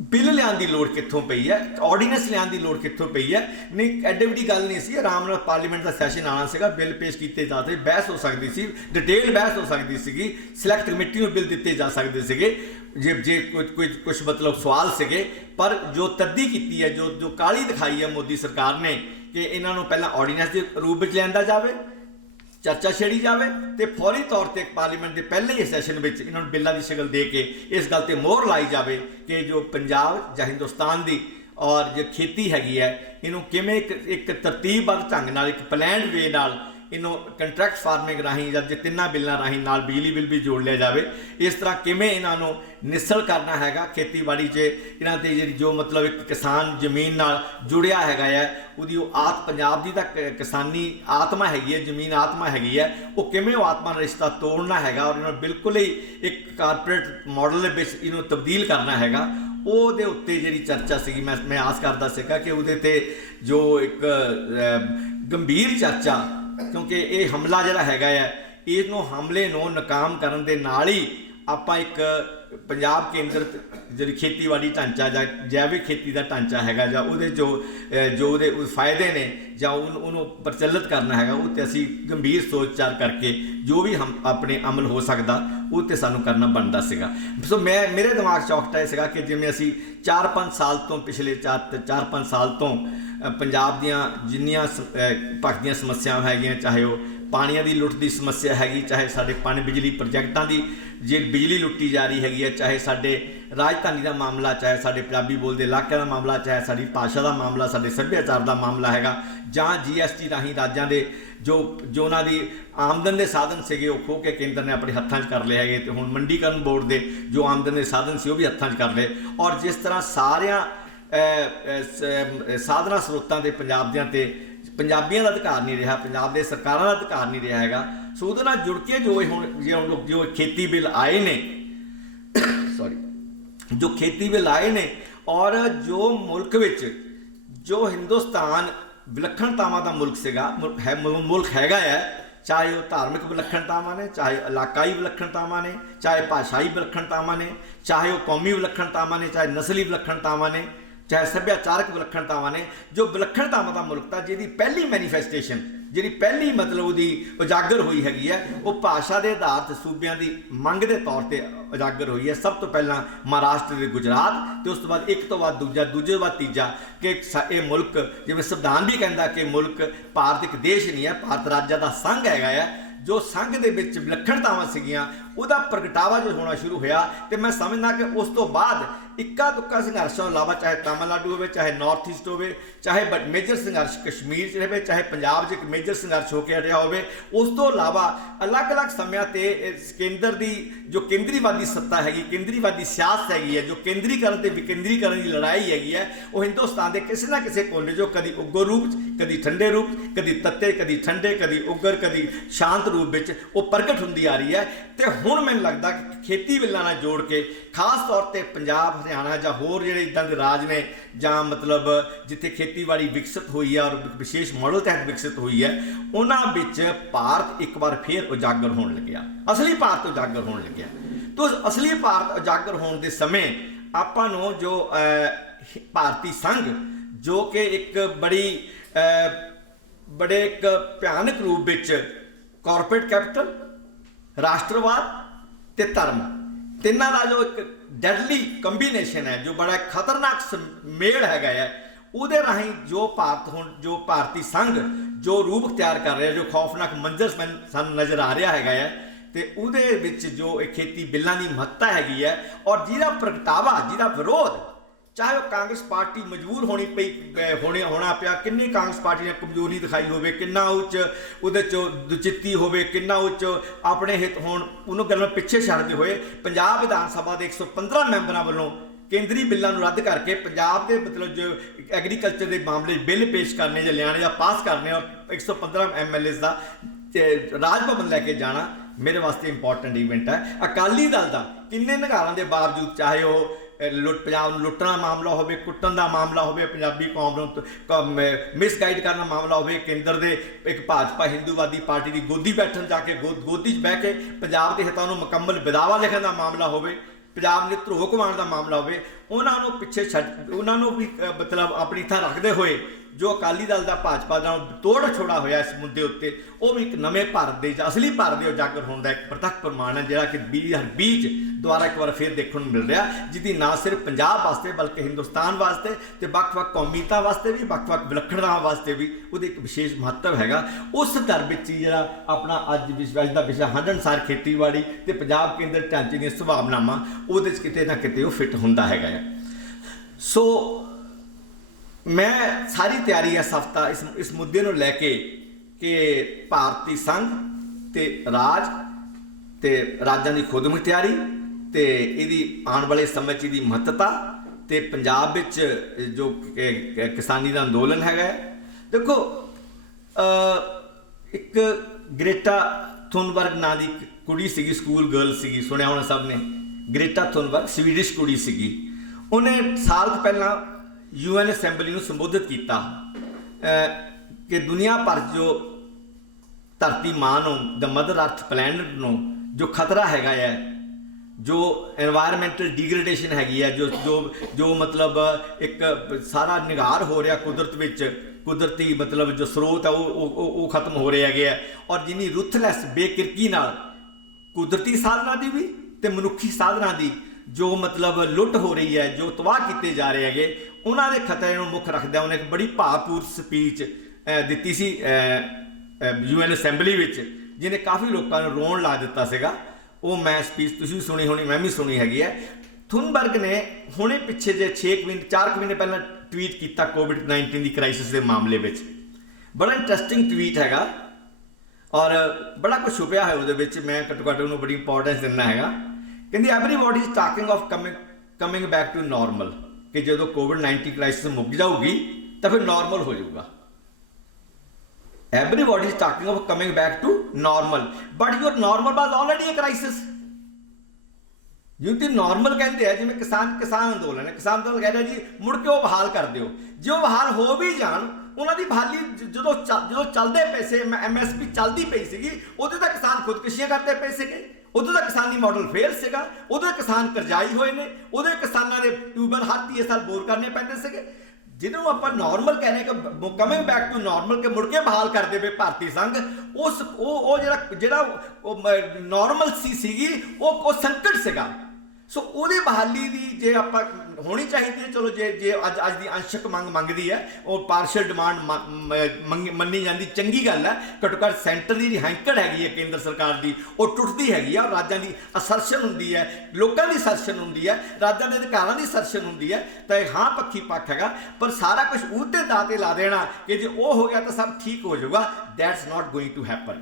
ਬਿੱਲ ਲਿਆਉਣ ਦੀ ਲੋੜ ਕਿੱਥੋਂ ਪਈ ਹੈ, ਆਰਡੀਨੈਂਸ ਲਿਆਉਣ ਦੀ ਲੋੜ ਕਿੱਥੋਂ ਪਈ ਹੈ। ਨਹੀਂ, ਐਡੇ ਵੱਡੀ ਗੱਲ ਨਹੀਂ ਸੀ, ਆਰਾਮ ਨਾਲ ਪਾਰਲੀਮੈਂਟ ਦਾ ਸੈਸ਼ਨ ਆਉਣਾ ਸੀਗਾ, ਬਿੱਲ ਪੇਸ਼ ਕੀਤੇ ਜਾਂਦੇ, ਬਹਿਸ ਹੋ ਸਕਦੀ ਸੀ, ਡਿਟੇਲ ਬਹਿਸ ਹੋ ਸਕਦੀ ਸੀਗੀ, ਸਿਲੈਕਟ ਕਮੇਟੀ ਨੂੰ ਬਿੱਲ ਦਿੱਤੇ ਜਾ ਸਕਦੇ ਸੀਗੇ ਜੇ ਕੁਝ ਮਤਲਬ ਸਵਾਲ ਸੀਗੇ। ਪਰ ਜੋ ਤੱਦੀ ਕੀਤੀ ਹੈ, ਜੋ ਕਾਹਲੀ ਦਿਖਾਈ ਹੈ ਮੋਦੀ ਸਰਕਾਰ ਨੇ ਕਿ ਇਹਨਾਂ ਨੂੰ ਪਹਿਲਾਂ ਆਰਡੀਨੈਂਸ ਦੇ ਰੂਪ ਵਿੱਚ ਲਿਆਂਦਾ ਜਾਵੇ, ਚਰਚਾ ਛੇੜੀ ਜਾਵੇ ਤੇ ਫੌਰੀ ਤੌਰ ਤੇ ਪਾਰਲੀਮੈਂਟ ਦੇ ਪਹਿਲੇ ਹੀ ਸੈਸ਼ਨ ਵਿੱਚ ਇਹਨਾਂ ਨੂੰ ਬਿੱਲਾਂ ਦੀ ਸ਼ਕਲ ਦੇ ਕੇ ਇਸ ਗੱਲ ਤੇ ਮੋਹਰ ਲਾਈ ਜਾਵੇ ਕਿ ਜੋ ਪੰਜਾਬ ਜਾਂ ਹਿੰਦੁਸਤਾਨ ਦੀ ਔਰ ਜੋ ਖੇਤੀ ਹੈਗੀ ਹੈ ਇਹਨੂੰ ਕਿਵੇਂ ਇੱਕ ਤਰਤੀਬਬੱਧ ਢੰਗ ਨਾਲ, ਇੱਕ ਪਲੈਨਡ ਵੇ ਨਾਲ ਇਹਨੂੰ ਕੰਟਰੈਕਟ ਫਾਰਮਿੰਗ ਰਾਹੀਂ ਜਾਂ ਤਿੰਨਾਂ ਬਿੱਲਾਂ ਰਾਹੀਂ ਨਾਲ ਬਿਜਲੀ ਬਿੱਲ ਵੀ ਜੋੜ ਲਿਆ ਜਾਵੇ। ਇਸ ਤਰ੍ਹਾਂ ਕਿਵੇਂ ਇਹਨਾਂ ਨੂੰ ਨਿਸਲ ਕਰਨਾ ਹੈਗਾ ਖੇਤੀਬਾੜੀ 'ਚ, ਇਹਨਾਂ ਤੇ ਜਿਹੜੀ ਜੋ ਮਤਲਬ ਇੱਕ ਕਿਸਾਨ ਜ਼ਮੀਨ ਨਾਲ ਜੁੜਿਆ ਹੈਗਾ ਹੈ, ਉਹਦੀ ਉਹ ਪੰਜਾਬ ਦੀ ਤਾਂ ਕਿਸਾਨੀ ਆਤਮਾ ਹੈਗੀ ਹੈ, ਜ਼ਮੀਨ ਆਤਮਾ ਹੈਗੀ ਹੈ, ਉਹ ਕਿਵੇਂ ਉਹ ਆਤਮਾ ਨਾਲ ਰਿਸ਼ਤਾ ਤੋੜਨਾ ਹੈਗਾ ਔਰ ਇਹਨਾਂ ਨੂੰ ਬਿਲਕੁਲ ਹੀ ਇੱਕ ਕਾਰਪੋਰੇਟ ਮਾਡਲ ਦੇ ਵਿੱਚ ਇਹਨੂੰ ਤਬਦੀਲ ਕਰਨਾ ਹੈਗਾ। ਉਹਦੇ ਉੱਤੇ ਜਿਹੜੀ ਚਰਚਾ ਸੀਗੀ, ਮੈਂ ਆਸ ਕਰਦਾ ਸੀਗਾ ਕਿ ਉਹਦੇ ਤੇ ਜੋ ਇੱਕ ਗੰਭੀਰ ਚਰਚਾ, ਕਿਉਂਕਿ ਇਹ ਹਮਲਾ ਜਿਹੜਾ ਹੈਗਾ ਹੈ, ਇਹਨੂੰ ਹਮਲੇ ਨੂੰ ਨਾਕਾਮ ਕਰਨ ਦੇ ਨਾਲ ਹੀ ਆਪਾਂ ਇੱਕ ਪੰਜਾਬ ਕੇਂਦਰਿਤ ਜਿਹੜੀ ਖੇਤੀਬਾੜੀ ਢਾਂਚਾ ਜਾਂ ਜੈਵਿਕ ਖੇਤੀ ਦਾ ਢਾਂਚਾ ਹੈਗਾ ਜਾਂ ਉਹਦੇ ਜੋ ਉਹਦੇ ਫਾਇਦੇ ਨੇ ਜਾਂ ਉਹਨੂੰ ਪ੍ਰਚਲਿਤ ਕਰਨਾ ਹੈਗਾ, ਉਹ 'ਤੇ ਅਸੀਂ ਗੰਭੀਰ ਸੋਚ ਵਿਚਾਰ ਕਰਕੇ ਜੋ ਵੀ ਆਪਣੇ ਅਮਲ ਹੋ ਸਕਦਾ ਉਹ 'ਤੇ ਸਾਨੂੰ ਕਰਨਾ ਬਣਦਾ ਸੀਗਾ। ਸੋ ਮੇਰੇ ਦਿਮਾਗ 'ਚ ਔਖਟਾ ਇਹ ਸੀਗਾ ਕਿ ਜਿਵੇਂ ਅਸੀਂ 4-5 ਸਾਲ ਤੋਂ ਪਿਛਲੇ 4-5 ਸਾਲ ਤੋਂ ਪੰਜਾਬ ਦੀਆਂ ਜਿੰਨੀਆਂ ਭਖਦੀਆਂ ਸਮੱਸਿਆਵਾਂ ਹੈਗੀਆਂ, ਚਾਹੇ ਉਹ ਪਾਣੀਆਂ ਦੀ ਲੁੱਟ ਦੀ ਸਮੱਸਿਆ ਹੈਗੀ, ਚਾਹੇ ਸਾਡੇ ਪਣ ਬਿਜਲੀ ਪ੍ਰੋਜੈਕਟਾਂ ਦੀ ਜੇ ਬਿਜਲੀ ਲੁੱਟੀ ਜਾ ਰਹੀ ਹੈਗੀ ਹੈ, ਚਾਹੇ ਸਾਡੇ ਰਾਜਧਾਨੀ ਦਾ ਮਾਮਲਾ, ਚਾਹੇ ਸਾਡੇ ਪੰਜਾਬੀ ਬੋਲਦੇ ਇਲਾਕਿਆਂ ਦਾ ਮਾਮਲਾ, ਚਾਹੇ ਸਾਡੀ ਭਾਸ਼ਾ ਦਾ ਮਾਮਲਾ, ਸਾਡੇ ਸੱਭਿਆਚਾਰ ਦਾ ਮਾਮਲਾ ਹੈਗਾ, ਜਾਂ GST ਰਾਹੀਂ ਰਾਜਾਂ ਦੇ ਜੋ ਉਹਨਾਂ ਦੀ ਆਮਦਨ ਦੇ ਸਾਧਨ ਸੀਗੇ ਉਹ ਖੋਹ ਕੇ ਕੇਂਦਰ ਨੇ ਆਪਣੇ ਹੱਥਾਂ 'ਚ ਕਰ ਲਏ ਹੈਗੇ, ਅਤੇ ਹੁਣ ਮੰਡੀਕਰਨ ਬੋਰਡ ਦੇ ਜੋ ਆਮਦਨ ਦੇ ਸਾਧਨ ਸੀ ਉਹ ਵੀ ਹੱਥਾਂ 'ਚ ਕਰ ਲਏ। ਔਰ ਜਿਸ ਤਰ੍ਹਾਂ ਸਾਰਿਆਂ ਸਾਧਨਾਂ ਸਰੋਤਾਂ ਦੇ ਪੰਜਾਬ ਦਿਆਂ 'ਤੇ ਪੰਜਾਬੀਆਂ ਦਾ ਅਧਿਕਾਰ ਨਹੀਂ ਰਿਹਾ, ਪੰਜਾਬ ਦੇ ਸਰਕਾਰਾਂ ਦਾ ਅਧਿਕਾਰ ਨਹੀਂ ਰਿਹਾ ਹੈਗਾ। ਸੋ ਉਹਦੇ ਨਾਲ ਜੁੜ ਕੇ ਜੋ ਖੇਤੀ ਬਿੱਲ ਆਏ ਨੇ ਜੋ ਖੇਤੀ ਬਿੱਲ ਆਏ ਨੇ ਔਰ ਜੋ ਮੁਲਕ ਵਿੱਚ ਜੋ ਹਿੰਦੁਸਤਾਨ ਵਿਲੱਖਣਤਾਵਾਂ ਦਾ ਮੁਲਕ ਸੀਗਾ ਮੁਲਕ ਹੈਗਾ ਹੈ, ਚਾਹੇ ਉਹ ਧਾਰਮਿਕ ਵਿਲੱਖਣਤਾਵਾਂ ਨੇ, ਚਾਹੇ ਇਲਾਕਾਈ ਵਿਲੱਖਣਤਾਵਾਂ ਨੇ, ਚਾਹੇ ਭਾਸ਼ਾਈ ਵਿਲੱਖਣਤਾਵਾਂ ਨੇ, ਚਾਹੇ ਉਹ ਕੌਮੀ ਵਿਲੱਖਣਤਾਵਾਂ ਨੇ, ਚਾਹੇ ਨਸਲੀ ਵਿਲੱਖਣਤਾਵਾਂ ਨੇ, ਚਾਹੇ ਸੱਭਿਆਚਾਰਕ ਵਿਲੱਖਣਤਾਵਾਂ ਨੇ, ਜੋ ਵਿਲੱਖਣਤਾਵਾਂ ਦਾ ਮੁਲਕ ਤਾਂ ਜਿਹਦੀ ਪਹਿਲੀ ਮੈਨੀਫੈਸਟੇਸ਼ਨ, ਜਿਹੜੀ ਪਹਿਲੀ ਮਤਲਬ ਉਹਦੀ ਉਜਾਗਰ ਹੋਈ ਹੈਗੀ ਹੈ, ਉਹ ਭਾਸ਼ਾ ਦੇ ਆਧਾਰ 'ਤੇ ਸੂਬਿਆਂ ਦੀ ਮੰਗ ਦੇ ਤੌਰ 'ਤੇ ਉਜਾਗਰ ਹੋਈ ਹੈ। ਸਭ ਤੋਂ ਪਹਿਲਾਂ ਮਹਾਰਾਸ਼ਟਰ ਤੇ ਗੁਜਰਾਤ, ਅਤੇ ਉਸ ਤੋਂ ਬਾਅਦ ਇੱਕ ਤੋਂ ਬਾਅਦ ਦੂਜੇ ਤੋਂ ਬਾਅਦ ਤੀਜਾ, ਕਿ ਇਹ ਮੁਲਕ ਜਿਵੇਂ ਸੰਵਿਧਾਨ ਵੀ ਕਹਿੰਦਾ ਕਿ ਮੁਲਕ ਭਾਰਤ ਇੱਕ ਦੇਸ਼ ਨਹੀਂ ਹੈ, ਭਾਰਤ ਰਾਜਾਂ ਦਾ ਸੰਘ ਹੈਗਾ ਹੈ। ਜੋ ਸੰਘ ਦੇ ਵਿੱਚ ਵਿਲੱਖਣਤਾਵਾਂ ਸੀਗੀਆਂ ਉਹਦਾ ਪ੍ਰਗਟਾਵਾ ਜੋ ਹੋਣਾ ਸ਼ੁਰੂ ਹੋਇਆ, ਅਤੇ ਮੈਂ ਸਮਝਦਾ ਕਿ ਉਸ ਤੋਂ ਬਾਅਦ ਇੱਕਾ ਦੁੱਕਾ ਸੰਘਰਸ਼ਾਂ ਤੋਂ ਇਲਾਵਾ, ਚਾਹੇ ਤਾਮਿਲਨਾਡੂ ਹੋਵੇ, ਚਾਹੇ ਨਾਰਥ ਈਸਟ ਹੋਵੇ, ਚਾਹੇ ਮੇਜਰ ਸੰਘਰਸ਼ ਕਸ਼ਮੀਰ 'ਚ ਹੋਵੇ, ਚਾਹੇ ਪੰਜਾਬ 'ਚ ਇੱਕ ਮੇਜਰ ਸੰਘਰਸ਼ ਹੋ ਕੇ ਹਟਿਆ ਹੋਵੇ, ਉਸ ਤੋਂ ਇਲਾਵਾ ਅਲੱਗ-ਅਲੱਗ ਸਮਿਆਂ 'ਤੇ ਕੇਂਦਰ ਦੀ ਜੋ ਕੇਂਦਰੀਵਾਦੀ ਸੱਤਾ ਹੈਗੀ, ਕੇਂਦਰੀਵਾਦੀ ਸਿਆਸਤ ਹੈਗੀ ਹੈ, ਜੋ ਕੇਂਦਰੀਕਰਨ ਤੇ ਵਿਕੇਂਦਰੀਕਰਨ ਦੀ ਲੜਾਈ ਹੈਗੀ ਹੈ, ਉਹ ਹਿੰਦੁਸਤਾਨ ਦੇ ਕਿਸੇ ਨਾ ਕਿਸੇ ਕੋਨੇ 'ਚੋਂ ਕਦੀ ਉੱਗਰ ਰੂਪ 'ਚ, ਕਦੀ ਠੰਡੇ ਰੂਪ 'ਚ, ਕਦੀ ਤੱਤੇ, ਕਦੀ ਠੰਡੇ, ਕਦੀ ਉੱਗਰ, ਕਦੀ ਸ਼ਾਂਤ ਰੂਪ ਵਿੱਚ ਉਹ ਪ੍ਰਗਟ ਹੁੰਦੀ ਆ ਰਹੀ ਹੈ। ਅਤੇ ਹੁਣ ਮੈਨੂੰ ਲੱਗਦਾ ਕਿ ਖੇਤੀ ਬਿੱਲਾਂ ਨਾਲ ਜੋੜ ਕੇ ਖਾਸ ਤੌਰ 'ਤੇ ਪੰਜਾਬ, ਹਰਿਆਣਾ ਜਾਂ ਹੋਰ ਜਿਹੜੇ ਇੱਦਾਂ ਦੇ ਰਾਜ ਨੇ ਜਾਂ ਮਤਲਬ ਜਿੱਥੇ ਖੇਤੀਬਾੜੀ ਵਿਕਸਿਤ ਹੋਈ ਹੈ ਔਰ ਵਿਸ਼ੇਸ਼ ਮਾਡਲ ਤਹਿਤ ਵਿਕਸਿਤ ਹੋਈ ਹੈ, ਉਹਨਾਂ ਵਿੱਚ ਭਾਰਤ ਇੱਕ ਵਾਰ ਫੇਰ ਉਜਾਗਰ ਹੋਣ ਲੱਗਿਆ, ਅਸਲੀ ਭਾਰਤ ਉਜਾਗਰ ਹੋਣ ਲੱਗਿਆ। ਤਾਂ ਅਸਲੀ ਭਾਰਤ ਉਜਾਗਰ ਹੋਣ ਦੇ ਸਮੇਂ ਆਪਾਂ ਨੂੰ ਜੋ ਭਾਰਤੀ ਸੰਘ, ਜੋ ਕਿ ਇੱਕ ਬੜੇ ਇੱਕ ਭਿਆਨਕ ਰੂਪ ਵਿੱਚ ਕਾਰਪੋਰੇਟ ਕੈਪੀਟਲ, ਰਾਸ਼ਟਰਵਾਦ ਤੇ ਧਰਮ, ਤਿੰਨਾਂ ਦਾ ਜੋ ਇੱਕ ਡੈਡਲੀ ਕੰਬੀਨੇਸ਼ਨ ਹੈ, ਜੋ ਬੜਾ ਖਤਰਨਾਕ ਮੇਲ ਹੈਗਾ ਹੈ, ਉਹਦੇ ਰਾਹੀਂ ਜੋ ਭਾਰਤੀ ਸੰਘ ਜੋ ਰੂਪ ਅਖਤਿਆਰ ਕਰ ਰਿਹਾ, ਜੋ ਖੌਫਨਾਕ ਮੰਜ਼ਰ ਸਾਨੂੰ ਨਜ਼ਰ ਆ ਰਿਹਾ ਹੈਗਾ ਹੈ, ਤੇ ਉਹਦੇ ਵਿੱਚ ਜੋ ਇਹ ਖੇਤੀ ਬਿੱਲਾਂ ਦੀ ਮਹੱਤਤਾ ਹੈਗੀ ਹੈ ਔਰ ਜਿਹਦਾ ਪ੍ਰਗਟਾਵਾ, ਜਿਹਦਾ ਵਿਰੋਧ, ਚਾਹੇ ਉਹ ਕਾਂਗਰਸ ਪਾਰਟੀ ਮਜਬੂਰ ਹੋਣਾ ਪਿਆ, ਕਿੰਨੀ ਕਾਂਗਰਸ ਪਾਰਟੀ ਨੇ ਕਮਜ਼ੋਰੀ ਦਿਖਾਈ ਹੋਵੇ, ਕਿੰਨਾ ਉਹਦੇ 'ਚ ਦੁਚਿੱਤੀ ਹੋਵੇ, ਕਿੰਨਾ ਉਹ 'ਚ ਆਪਣੇ ਹਿੱਤ ਹੋਣ, ਉਹਨੂੰ ਗੱਲਾਂ ਪਿੱਛੇ ਛੱਡਦੇ ਹੋਏ ਪੰਜਾਬ ਵਿਧਾਨ ਸਭਾ ਦੇ 115 ਮੈਂਬਰਾਂ ਵੱਲੋਂ ਕੇਂਦਰੀ ਬਿੱਲਾਂ ਨੂੰ ਰੱਦ ਕਰਕੇ ਪੰਜਾਬ ਦੇ ਮਤਲਬ ਜੋ ਐਗਰੀਕਲਚਰ ਦੇ ਮਾਮਲੇ ਬਿੱਲ ਪੇਸ਼ ਕਰਨੇ ਜਾਂ ਲਿਆਉਣੇ ਜਾਂ ਪਾਸ ਕਰਨੇ ਔਰ 115 MLAs ਦਾ ਰਾਜ ਭਵਨ ਲੈ ਕੇ ਜਾਣਾ ਮੇਰੇ ਵਾਸਤੇ ਇੰਪੋਰਟੈਂਟ ਇਵੈਂਟ ਹੈ। ਅਕਾਲੀ ਦਲ ਦਾ ਕਿੰਨੇ ਨਿਘਾਰਾਂ ਦੇ ਬਾਵਜੂਦ, ਚਾਹੇ ਉਹ ਪੰਜਾਬ ਨੂੰ ਲੁੱਟਣ ਦਾ ਮਾਮਲਾ ਹੋਵੇ, ਕੁੱਟਣ ਦਾ ਮਾਮਲਾ ਹੋਵੇ, ਪੰਜਾਬੀ ਕੌਮ ਨੂੰ ਮਿਸਗਾਈਡ ਕਰਨ ਦਾ ਮਾਮਲਾ ਹੋਵੇ, ਕੇਂਦਰ ਦੇ ਇੱਕ ਭਾਜਪਾ ਹਿੰਦੂਵਾਦੀ ਪਾਰਟੀ ਦੀ ਗੋਦੀ ਬੈਠਣ ਜਾ ਕੇ ਗੋਦੀ 'ਚ ਬਹਿ ਕੇ ਪੰਜਾਬ ਦੇ ਹਿੱਤਾਂ ਨੂੰ ਮੁਕੰਮਲ ਵਿਦਾਵਾ ਲਿਖਣ ਦਾ ਮਾਮਲਾ ਹੋਵੇ, ਪੰਜਾਬ ਨੇ ਧਰੋ ਕਮਾਉਣ ਦਾ ਮਾਮਲਾ ਹੋਵੇ, ਉਹਨਾਂ ਨੂੰ ਪਿੱਛੇ ਛੱਡ, ਉਹਨਾਂ ਨੂੰ ਵੀ ਮਤਲਬ ਆਪਣੀ ਥਾਂ ਰੱਖਦੇ ਹੋਏ ਜੋ ਅਕਾਲੀ ਦਲ ਦਾ ਭਾਜਪਾ ਨਾਲ ਤੋੜ ਛੋੜਾ ਹੋਇਆ ਇਸ ਮੁੱਦੇ ਉੱਤੇ, ਉਹ ਵੀ ਇੱਕ ਨਵੇਂ ਭਾਰਤ ਦੇ ਅਸਲੀ ਭਾਰਤ ਦੇ ਉਜਾਗਰ ਹੋਣ ਦਾ ਇੱਕ ਪ੍ਰਤੱਖ ਪ੍ਰਮਾਣ ਹੈ, ਜਿਹੜਾ ਕਿ 2020 ਦੁਆਰਾ ਇੱਕ ਵਾਰ ਫਿਰ ਦੇਖਣ ਨੂੰ ਮਿਲ ਰਿਹਾ, ਜਿਹਦੀ ਨਾ ਸਿਰਫ ਪੰਜਾਬ ਵਾਸਤੇ ਬਲਕਿ ਹਿੰਦੁਸਤਾਨ ਵਾਸਤੇ ਤੇ ਵੱਖ-ਵੱਖ ਕੌਮੀਅਤਾਂ ਵਾਸਤੇ ਵੀ, ਵੱਖ-ਵੱਖ ਵਿਲੱਖਣਤਾਵਾਂ ਵਾਸਤੇ ਵੀ ਉਹਦੇ ਇੱਕ ਵਿਸ਼ੇਸ਼ ਮਹੱਤਵ ਹੈਗਾ। ਉਸ ਦਰ ਵਿੱਚ ਹੀ ਜਿਹੜਾ ਆਪਣਾ ਅੱਜ ਦਾ ਵਿਸ਼ਾ ਹੰਢਣਸਾਰ ਖੇਤੀਬਾੜੀ ਤੇ ਪੰਜਾਬ ਕੇਂਦਰ ਢਾਂਚੇ ਦੀਆਂ ਸੰਭਾਵਨਾਵਾਂ, ਉਹਦੇ 'ਚ ਕਿਤੇ ਨਾ ਕਿਤੇ ਉਹ ਫਿੱਟ ਹੁੰਦਾ ਹੈਗਾ ਹੈ। ਸੋ ਮੈਂ ਸਾਰੀ ਤਿਆਰੀ ਇਸ ਹਫ਼ਤਾ ਇਸ ਮੁੱਦੇ ਨੂੰ ਲੈ ਕੇ ਕਿ ਭਾਰਤੀ ਸੰਘ ਤੇ ਰਾਜ ਤੇ ਰਾਜਾਂ ਦੀ ਖੁਦਮੁਖਤਿਆਰੀ ਤੇ ਇਹਦੀ ਆਉਣ ਵਾਲੇ ਸਮੇਂ 'ਚ ਇਹਦੀ ਮਹੱਤਤਾ ਤੇ ਪੰਜਾਬ ਵਿੱਚ ਜੋ ਕਿਸਾਨੀ ਦਾ ਅੰਦੋਲਨ ਹੈਗਾ। ਦੇਖੋ ਇੱਕ ਗ੍ਰੇਟਾ ਥੁਨਬਰਗ ਨਾਂ ਦੀ ਕੁੜੀ ਸੀਗੀ, ਸਕੂਲ ਗਰਲ ਸੀਗੀ, ਸੁਣਿਆ ਹੋਣਾ ਸਭ ਨੇ। ਗ੍ਰੇਟਾ ਥੁਨਬਰਗ ਸਵੀਡਿਸ਼ ਕੁੜੀ ਸੀਗੀ। ਉਹਨੇ ਸਾਲ ਕੁ ਪਹਿਲਾਂ UN ਅਸੈਂਬਲੀ ਨੂੰ ਸੰਬੋਧਿਤ ਕੀਤਾ ਕਿ ਦੁਨੀਆ ਭਰ ਜੋ ਧਰਤੀ ਮਾਂ ਨੂੰ, ਦ ਮਦਰ ਅਰਥ ਪਲੈਨਟ ਨੂੰ ਜੋ ਖਤਰਾ ਹੈਗਾ ਹੈ, ਜੋ ਐਨਵਾਇਰਮੈਂਟਲ ਡੀਗ੍ਰੇਡੇਸ਼ਨ ਹੈਗੀ ਹੈ, ਜੋ ਮਤਲਬ ਇੱਕ ਸਾਰਾ ਨਿਗਾਰ ਹੋ ਰਿਹਾ ਕੁਦਰਤ ਵਿੱਚ, ਕੁਦਰਤੀ ਮਤਲਬ ਜੋ ਸਰੋਤ ਹੈ ਉਹ ਖਤਮ ਹੋ ਰਹੇ ਹੈਗੇ ਹੈ, ਔਰ ਜਿੰਨੀ ਰੁਥਲੈਸ ਬੇਕਿਰਕੀ ਨਾਲ ਕੁਦਰਤੀ ਸਾਧਨਾਂ ਦੀ ਵੀ ਤੇ ਮਨੁੱਖੀ ਸਾਧਨਾਂ ਦੀ ਜੋ ਮਤਲਬ ਲੁੱਟ ਹੋ ਰਹੀ ਹੈ, ਜੋ ਤਬਾਹ ਕੀਤੇ ਜਾ ਰਹੇ ਹੈਗੇ, ਉਹਨਾਂ ਦੇ ਖਤਰੇ ਨੂੰ ਮੁੱਖ ਰੱਖਦਿਆਂ ਉਹਨੇ ਇੱਕ ਬੜੀ ਭਾਵਪੂਰਤ ਸਪੀਚ ਦਿੱਤੀ ਸੀ UN ਅਸੈਂਬਲੀ ਵਿੱਚ, ਜਿਹਨੇ ਕਾਫੀ ਲੋਕਾਂ ਨੂੰ ਰੋਣ ਲਾ ਦਿੱਤਾ ਸੀਗਾ। ਉਹ ਮੈਂ ਸਪੀਚ ਤੁਸੀਂ ਵੀ ਸੁਣੀ ਹੋਣੀ, ਮੈਂ ਵੀ ਸੁਣੀ ਹੈਗੀ ਹੈ। ਥੁਨਬਰਗ ਨੇ ਹੁਣੇ ਪਿੱਛੇ ਜੇ 4 ਮਹੀਨੇ ਪਹਿਲਾਂ ਟਵੀਟ ਕੀਤਾ COVID-19 ਦੀ ਕ੍ਰਾਈਸਿਸ ਦੇ ਮਾਮਲੇ ਵਿੱਚ। ਬੜਾ ਇੰਟਰਸਟਿੰਗ ਟਵੀਟ ਹੈਗਾ ਔਰ ਬੜਾ ਕੁਝ ਛੁਪਿਆ ਹੈ ਉਹਦੇ ਵਿੱਚ, ਮੈਂ ਘੱਟੋ ਘੱਟ ਉਹਨੂੰ ਬੜੀ ਇੰਪੋਰਟੈਂਸ ਦਿੰਦਾ ਹੈਗਾ। ਕਹਿੰਦੀ everybody is talking of coming back to normal, ਕਿ ਜਦੋਂ COVID-19 ਕ੍ਰਾਈਸਿਸ ਮੁੱਕ ਜਾਊਗੀ ਤਾਂ ਫਿਰ ਨਾਰਮਲ ਹੋ ਜਾਊਗਾ। Everybody is talking of coming back to normal, but your normal was already a crisis. ਜਿਹਨੂੰ ਨਾਰਮਲ ਕਹਿੰਦੇ ਆ, ਜਿਵੇਂ ਕਿਸਾਨ ਅੰਦੋਲਨ ਹੈ, ਕਿਸਾਨ ਅੰਦੋਲਨ ਕਹਿੰਦਾ ਜੀ ਮੁੜ ਕੇ ਉਹ ਬਹਾਲ ਕਰ ਦਿਓ। ਜੇ ਉਹ ਬਹਾਲ ਹੋ ਵੀ ਜਾਣ, ਉਹਨਾਂ ਦੀ ਬਹਾਲੀ ਜਦੋਂ ਚੱਲਦੇ ਪਏ ਸੀ, MSP ਚੱਲਦੀ ਪਈ ਸੀਗੀ, ਉਹਦੇ ਤਾਂ ਕਿਸਾਨ ਖੁਦਕੁਸ਼ੀਆਂ ਕਰਦੇ ਪਏ ਸੀਗੇ, ਉਦੋਂ ਦਾ ਕਿਸਾਨੀ ਮਾਡਲ ਫੇਲ ਸੀਗਾ, ਉਦੋਂ ਕਿਸਾਨ ਕਰਜ਼ਾਈ ਹੋਏ ਨੇ, ਉਦੋਂ ਕਿਸਾਨਾਂ ਦੇ ਟਿਊਬਲ ਹਰ 30 ਸਾਲ ਬੋਰ ਕਰਨੇ ਪੈਂਦੇ ਸੀਗੇ। ਜਿਹਨੂੰ ਆਪਾਂ ਨਾਰਮਲ ਕਹਿੰਦੇ ਕਿ ਕਮਿੰਗ ਬੈਕ ਟੂ ਨਾਰਮਲ, ਕਿ ਮੁੜ ਕੇ ਬਹਾਲ ਕਰ ਦੇਵੇ ਭਾਰਤੀ ਸੰਘ, ਉਹ ਜਿਹੜਾ ਨਾਰਮਲ ਸੀਗੀ ਉਹ ਸੰਕਟ ਸੀਗਾ। ਸੋ ਉਹਦੀ ਬਹਾਲੀ ਦੀ ਜੇ ਆਪਾਂ ਹੋਣੀ ਚਾਹੀਦੀ ਹੈ, ਚਲੋ ਜੇ ਅੱਜ ਦੀ ਅੰਸ਼ਕ ਮੰਗ ਮੰਗਦੀ ਹੈ, ਉਹ ਪਾਰਸ਼ਲ ਡਿਮਾਂਡ ਮੰਨੀ ਜਾਂਦੀ, ਚੰਗੀ ਗੱਲ ਹੈ। ਘੱਟੋ ਘੱਟ ਸੈਂਟਰ ਦੀ ਜਿਹੜੀ ਹੈਂਕੜ ਹੈਗੀ ਹੈ ਕੇਂਦਰ ਸਰਕਾਰ ਦੀ, ਉਹ ਟੁੱਟਦੀ ਹੈਗੀ ਆ। ਰਾਜਾਂ ਦੀ ਅਸਰਸ਼ਨ ਹੁੰਦੀ ਹੈ, ਲੋਕਾਂ ਦੀ ਅਸਰਸ਼ਨ ਹੁੰਦੀ ਹੈ, ਰਾਜਾਂ ਦੇ ਅਧਿਕਾਰਾਂ ਦੀ ਅਸਰਸ਼ਨ ਹੁੰਦੀ ਹੈ। ਤਾਂ ਇਹ ਹਾਂ ਪੱਖੀ ਪੱਖ ਹੈਗਾ, ਪਰ ਸਾਰਾ ਕੁਝ ਉਹਦੇ ਦਾਅ 'ਤੇ ਲਾ ਦੇਣਾ ਕਿ ਜੇ ਉਹ ਹੋ ਗਿਆ ਤਾਂ ਸਭ ਠੀਕ ਹੋ ਜਾਊਗਾ, that's not going to happen,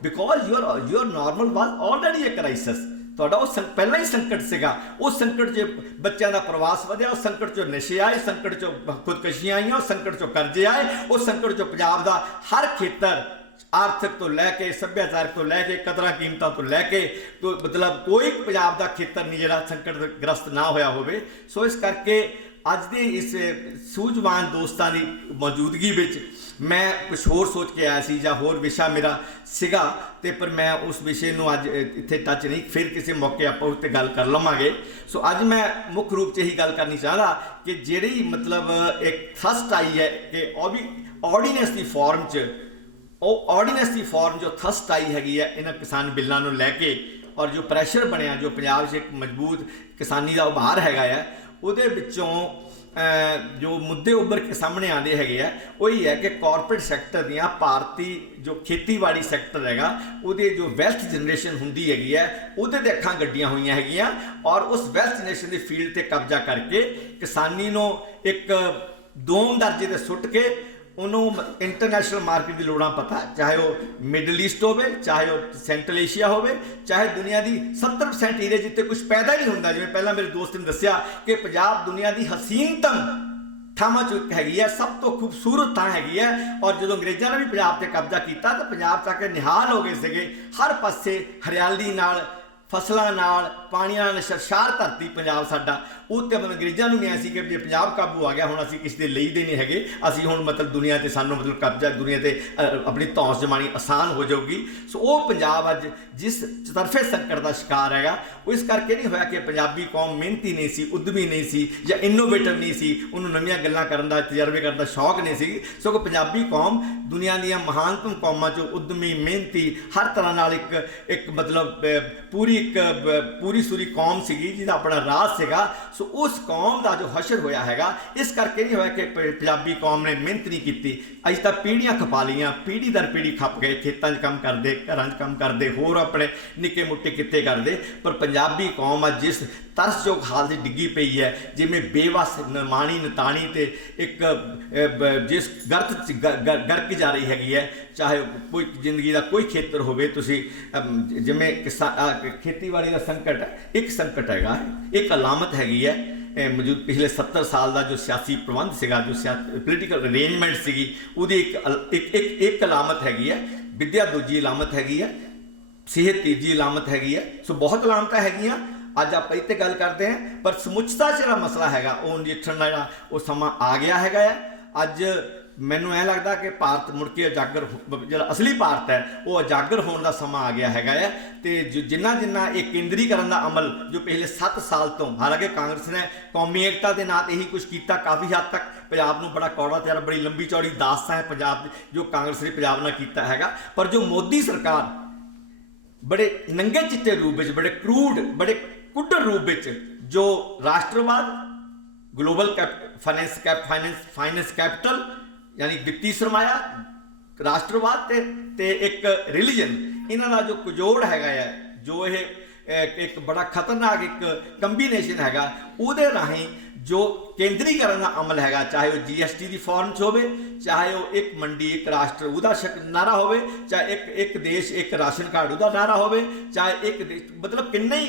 because your normal was already a crisis. ਤੁਹਾਡਾ ਉਹ ਪਹਿਲਾਂ ਹੀ ਸੰਕਟ ਸੀਗਾ। ਉਸ ਸੰਕਟ 'ਚ ਬੱਚਿਆਂ ਦਾ ਪ੍ਰਵਾਸ ਵਧਿਆ, ਉਸ ਸੰਕਟ 'ਚੋਂ ਨਸ਼ੇ ਆਏ, ਸੰਕਟ 'ਚੋਂ ਖੁਦਕਸ਼ੀਆਂ ਆਈਆਂ, ਉਸ ਸੰਕਟ 'ਚੋਂ ਕਰਜ਼ੇ ਆਏ, ਉਸ ਸੰਕਟ 'ਚੋਂ ਪੰਜਾਬ ਦਾ ਹਰ ਖੇਤਰ, ਆਰਥਿਕ ਤੋਂ ਲੈ ਕੇ ਸੱਭਿਆਚਾਰਕ ਤੋਂ ਲੈ ਕੇ ਕਦਰਾਂ ਕੀਮਤਾਂ ਤੋਂ ਲੈ ਕੇ ਮਤਲਬ ਕੋਈ ਪੰਜਾਬ ਦਾ ਖੇਤਰ ਨਹੀਂ ਜਿਹੜਾ ਸੰਕਟ ਗ੍ਰਸਤ ਨਾ ਹੋਇਆ ਹੋਵੇ। ਸੋ ਇਸ ਕਰਕੇ ਅੱਜ ਦੇ ਇਸ ਸੂਝਵਾਨ ਦੋਸਤਾਂ ਦੀ ਮੌਜੂਦਗੀ ਵਿੱਚ ਮੈਂ ਕੁਝ ਹੋਰ ਸੋਚ ਕੇ ਆਇਆ ਸੀ, ਜਾਂ ਹੋਰ ਵਿਸ਼ਾ ਮੇਰਾ ਸੀਗਾ, ਤੇ ਪਰ ਮੈਂ ਉਸ ਵਿਸ਼ੇ ਨੂੰ ਅੱਜ ਇੱਥੇ ਟੱਚ ਨਹੀਂ, ਫਿਰ ਕਿਸੇ ਮੌਕੇ ਆਪਾਂ ਉਸ 'ਤੇ ਗੱਲ ਕਰ ਲਵਾਂਗੇ। ਸੋ ਅੱਜ ਮੈਂ ਮੁੱਖ ਰੂਪ 'ਚ ਇਹੀ ਗੱਲ ਕਰਨੀ ਚਾਹੁੰਦਾ ਕਿ ਜਿਹੜੀ ਮਤਲਬ ਇੱਕ ਥਰਸਟ ਆਈ ਹੈ ਕਿ ਉਹ ਵੀ ਆਰਡੀਨੈਂਸ ਦੀ ਫਾਰਮ 'ਚ, ਉਹ ਆਰਡੀਨੈਂਸ ਦੀ ਫਾਰਮ ਜੋ ਥਰਸਟ ਆਈ ਹੈਗੀ ਹੈ ਇਹਨਾਂ ਕਿਸਾਨ ਬਿੱਲਾਂ ਨੂੰ ਲੈ ਕੇ, ਔਰ ਜੋ ਪ੍ਰੈਸ਼ਰ ਬਣਿਆ, ਜੋ ਪੰਜਾਬ 'ਚ ਇੱਕ ਮਜ਼ਬੂਤ ਕਿਸਾਨੀ ਦਾ ਉਭਾਰ ਹੈਗਾ ਹੈ, ਉਹਦੇ ਵਿੱਚੋਂ ਜੋ ਮੁੱਦੇ ਉੱਭਰ ਕੇ ਸਾਹਮਣੇ ਆਉਂਦੇ ਹੈਗੇ ਆ, ਉਹ ਹੀ ਹੈ ਕਿ ਕਾਰਪੋਰੇਟ ਸੈਕਟਰ ਦੀਆਂ, ਭਾਰਤੀ ਜੋ ਖੇਤੀਬਾੜੀ ਸੈਕਟਰ ਹੈਗਾ, ਉਹਦੇ ਜੋ ਵੈਲਥ ਜਨਰੇਸ਼ਨ ਹੁੰਦੀ ਹੈਗੀ ਹੈ, ਉਹਦੇ 'ਤੇ ਅੱਖਾਂ ਗੱਡੀਆਂ ਹੋਈਆਂ ਹੈਗੀਆਂ, ਔਰ ਉਸ ਵੈਲਥ ਜਨਰੇਸ਼ਨ ਦੀ ਫੀਲਡ 'ਤੇ ਕਬਜ਼ਾ ਕਰਕੇ ਕਿਸਾਨੀ ਨੂੰ ਇੱਕ ਦੋਮ ਦਰਜੇ 'ਤੇ ਸੁੱਟ ਕੇ ਉਹਨੂੰ ਇੰਟਰਨੈਸ਼ਨਲ ਮਾਰਕੀਟ ਦੀ ਲੋੜਾਂ ਪਤਾ, ਚਾਹੇ ਉਹ ਮਿਡਲ ਈਸਟ ਹੋਵੇ, ਚਾਹੇ ਉਹ ਸੈਂਟਰਲ ਏਸ਼ੀਆ ਹੋਵੇ, ਚਾਹੇ ਦੁਨੀਆ ਦੀ 70% ਏਰੀਆ ਜਿੱਥੇ ਕੁਝ ਪੈਦਾ ਨਹੀਂ ਹੁੰਦਾ। ਜਿਵੇਂ ਪਹਿਲਾਂ ਮੇਰੇ ਦੋਸਤ ਨੇ ਦੱਸਿਆ ਕਿ ਪੰਜਾਬ ਦੁਨੀਆ ਦੀ ਹਸੀਨਤਮ ਥਾਵਾਂ 'ਚੋਂ ਇੱਕ ਹੈਗੀ ਹੈ, ਸਭ ਤੋਂ ਖੂਬਸੂਰਤ ਥਾਂ ਹੈਗੀ ਹੈ। ਔਰ ਜਦੋਂ ਅੰਗਰੇਜ਼ਾਂ ਨੇ ਵੀ ਪੰਜਾਬ 'ਤੇ ਕਬਜ਼ਾ ਕੀਤਾ ਤਾਂ ਪੰਜਾਬ 'ਚ ਆ ਕੇ ਨਿਹਾਲ ਹੋ ਗਏ ਸੀਗੇ। ਹਰ ਪਾਸੇ ਹਰਿਆਲੀ ਨਾਲ ਫਸਲਾਂ ਨਾਲ, ਪਾਣੀਆਂ ਨਾਲ ਸਰਸ਼ਾਰ ਧਰਤੀ ਪੰਜਾਬ ਸਾਡਾ। ਉਹ ਤੇ ਮਤਲਬ ਅੰਗਰੇਜ਼ਾਂ ਨੂੰ ਨਹੀਂ ਆਇਆ ਸੀ ਕਿ ਜੇ ਪੰਜਾਬ ਕਾਬੂ ਆ ਗਿਆ ਹੁਣ ਅਸੀਂ ਕਿਸੇ ਦੇ ਲਈ ਦੇ ਨਹੀਂ ਹੈਗੇ, ਅਸੀਂ ਹੁਣ ਮਤਲਬ ਦੁਨੀਆ ਤੇ ਸਾਨੂੰ ਮਤਲਬ ਕਬਜ਼ਾ, ਦੁਨੀਆ ਤੇ ਆਪਣੀ ਧੌਂਸ ਜਮਾਣੀ ਆਸਾਨ ਹੋ ਜਾਊਗੀ। ਸੋ ਉਹ ਪੰਜਾਬ ਅੱਜ ਜਿਸ ਚਤਰਫੇ ਸੰਕਟ ਦਾ ਸ਼ਿਕਾਰ ਹੈਗਾ, ਉਹ ਇਸ ਕਰਕੇ ਨਹੀਂ ਹੋਇਆ ਕਿ ਪੰਜਾਬੀ ਕੌਮ ਮਿਹਨਤੀ ਨਹੀਂ ਸੀ, ਉਦਮੀ ਨਹੀਂ ਸੀ ਜਾਂ ਇਨੋਵੇਟਿਵ ਨਹੀਂ ਸੀ, ਉਹਨੂੰ ਨਵੀਆਂ ਗੱਲਾਂ ਕਰਨ ਦਾ, ਤਜਰਬੇ ਕਰਨ ਦਾ ਸ਼ੌਕ ਨਹੀਂ ਸੀ। ਸਗੋਂ ਪੰਜਾਬੀ ਕੌਮ ਦੁਨੀਆ ਦੀਆਂ ਮਹਾਨਤਮ ਕੌਮਾਂ 'ਚੋਂ ਉਦਮੀ, ਮਿਹਨਤੀ, ਹਰ ਤਰ੍ਹਾਂ ਨਾਲ ਇੱਕ ਮਤਲਬ ਪੂਰੀ ਸੂਰੀ ਕੌਮ ਸੀਗੀ ਜਿਹਦਾ ਆਪਣਾ ਰਾਜ ਸੀਗਾ। ਸੋ ਉਸ ਕੌਮ ਦਾ ਜੋ ਹਸ਼ਰ ਹੋਇਆ ਹੈਗਾ, ਇਸ ਕਰਕੇ ਨਹੀਂ ਹੋਇਆ ਕਿ ਪੰਜਾਬੀ ਕੌਮ ਨੇ ਮਿਹਨਤ ਨਹੀਂ ਕੀਤੀ। ਅੱਜ ਤਾਂ ਪੀੜ੍ਹੀਆਂ ਖਪਾ ਲਈਆਂ, ਪੀੜ੍ਹੀ ਦਰ ਪੀੜ੍ਹੀ ਖੱਪ ਗਏ, ਖੇਤਾਂ 'ਚ ਕੰਮ ਕਰਦੇ, ਘਰਾਂ 'ਚ ਕੰਮ ਕਰਦੇ, ਹੋਰ ਆਪਣੇ ਨਿੱਕੇ ਮੁੱਟੇ ਕਿੱਤੇ ਕਰਦੇ। ਪਰ ਪੰਜਾਬੀ ਕੌਮ ਅੱਜ ਜਿਸ ਤਰਸਯੋਗ ਹਾਲ 'ਚ ਡਿੱਗੀ ਪਈ ਹੈ, ਜਿਵੇਂ ਬੇਵਸ ਨਮਾਣੀ ਨਤਾਣੀ ਤੇ ਇੱਕ ਜਿਸ ਗਰਕ 'ਚ ਗਰਕ ਜਾ ਰਹੀ ਹੈਗੀ ਹੈ, ਚਾਹੇ ਕੋਈ ਜ਼ਿੰਦਗੀ ਦਾ ਕੋਈ ਖੇਤਰ ਹੋਵੇ। ਤੁਸੀਂ ਜਿਵੇਂ ਖੇਤੀਬਾੜੀ ਦਾ ਸੰਕਟ ਹੈ, ਇੱਕ ਸੰਕਟ ਹੈਗਾ, ਇੱਕ ਅਲਾਮਤ ਹੈਗੀ ਹੈ ਮੌਜੂਦ ਪਿਛਲੇ 70 ਸਾਲ ਦਾ ਜੋ ਸਿਆਸੀ ਪ੍ਰਬੰਧ ਸੀਗਾ, ਜੋ ਪੋਲੀਟੀਕਲ ਅਰੇਂਜਮੈਂਟ ਸੀਗੀ, ਉਹਦੀ ਇੱਕ ਅਲਾਮਤ ਹੈਗੀ ਹੈ। ਵਿੱਦਿਆ ਦੂਜੀ ਅਲਾਮਤ ਹੈਗੀ ਹੈ, ਸਿਹਤ ਤੀਜੀ ਅਲਾਮਤ ਹੈਗੀ ਹੈ। ਸੋ ਬਹੁਤ ਅਲਾਮਤਾਂ ਹੈਗੀਆਂ। ਅੱਜ ਆਪਾਂ ਇੱਥੇ ਗੱਲ ਕਰਦੇ ਹਾਂ, ਪਰ ਸਮੁੱਚਤਾ 'ਚ ਜਿਹੜਾ ਮਸਲਾ ਹੈਗਾ ਉਹ ਨਜਿੱਠਣ ਦਾ ਜਿਹੜਾ ਉਹ ਸਮਾਂ ਆ ਗਿਆ ਹੈਗਾ ਹੈ। ਅੱਜ ਮੈਨੂੰ ਐਂ ਲੱਗਦਾ ਕਿ ਭਾਰਤ ਮੁੜ ਕੇ ਉਜਾਗਰ, ਜਿਹੜਾ ਅਸਲੀ ਭਾਰਤ ਹੈ ਉਹ ਉਜਾਗਰ ਹੋਣ ਦਾ ਸਮਾਂ ਆ ਗਿਆ ਹੈਗਾ ਹੈ। ਅਤੇ ਜਿੰਨਾ ਇਹ ਕੇਂਦਰੀਕਰਨ ਦਾ ਅਮਲ ਜੋ ਪਿਛਲੇ 7 ਸਾਲ ਤੋਂ, ਹਾਲਾਂਕਿ ਕਾਂਗਰਸ ਨੇ ਕੌਮੀ ਏਕਤਾ ਦੇ ਨਾਂ 'ਤੇ ਇਹੀ ਕੁਛ ਕੀਤਾ, ਕਾਫੀ ਹੱਦ ਤੱਕ ਪੰਜਾਬ ਨੂੰ ਬੜਾ ਕੌੜਾ ਤਿਆਰ, ਬੜੀ ਲੰਬੀ ਚੌੜੀ ਦਾਸਤਾਂ ਹੈ ਪੰਜਾਬ ਜੋ ਕਾਂਗਰਸ ਨੇ ਪੰਜਾਬ ਨਾਲ ਕੀਤਾ ਹੈਗਾ। ਪਰ ਜੋ ਮੋਦੀ ਸਰਕਾਰ ਬੜੇ ਨੰਗੇ ਚਿੱਟੇ ਰੂਪ ਵਿੱਚ, ਬੜੇ ਕਰੂਡ, ਬੜੇ ਕੁੱਡਰ ਰੂਪ ਵਿੱਚ ਜੋ ਰਾਸ਼ਟਰਵਾਦ, ਗਲੋਬਲ ਫਾਈਨੈਂਸ ਕੈਪੀਟਲ ਯਾਨੀ ਵਿੱਤੀ ਸਰਮਾਇਆ, ਰਾਸ਼ਟਰਵਾਦ ਤੇ ਇੱਕ ਰਿਲੀਜਨ, ਇਹਨਾਂ ਦਾ ਜੋ ਕੁਜੋੜ ਹੈਗਾ ਹੈ, ਜੋ ਇਹ ਇੱਕ ਬੜਾ ਖਤਰਨਾਕ ਇੱਕ ਕੰਬੀਨੇਸ਼ਨ ਹੈਗਾ, ਉਹਦੇ ਰਾਹੀਂ ਜੋ ਕੇਂਦਰੀਕਰਨ ਦਾ ਅਮਲ ਹੈਗਾ, ਚਾਹੇ ਉਹ GST ਦੀ ਫਾਰਮ 'ਚ ਹੋਵੇ, ਚਾਹੇ ਉਹ ਇੱਕ ਮੰਡੀ ਇੱਕ ਰਾਸ਼ਟਰ ਉਹਦਾ ਨਾਰਾ ਹੋਵੇ, ਚਾਹੇ ਇੱਕ ਦੇਸ਼ ਇੱਕ ਰਾਸ਼ਨ ਕਾਰਡ ਉਹਦਾ ਨਾਰਾ ਹੋਵੇ, ਚਾਹੇ ਇੱਕ ਦੇਸ਼, ਮਤਲਬ ਕਿੰਨੇ ਹੀ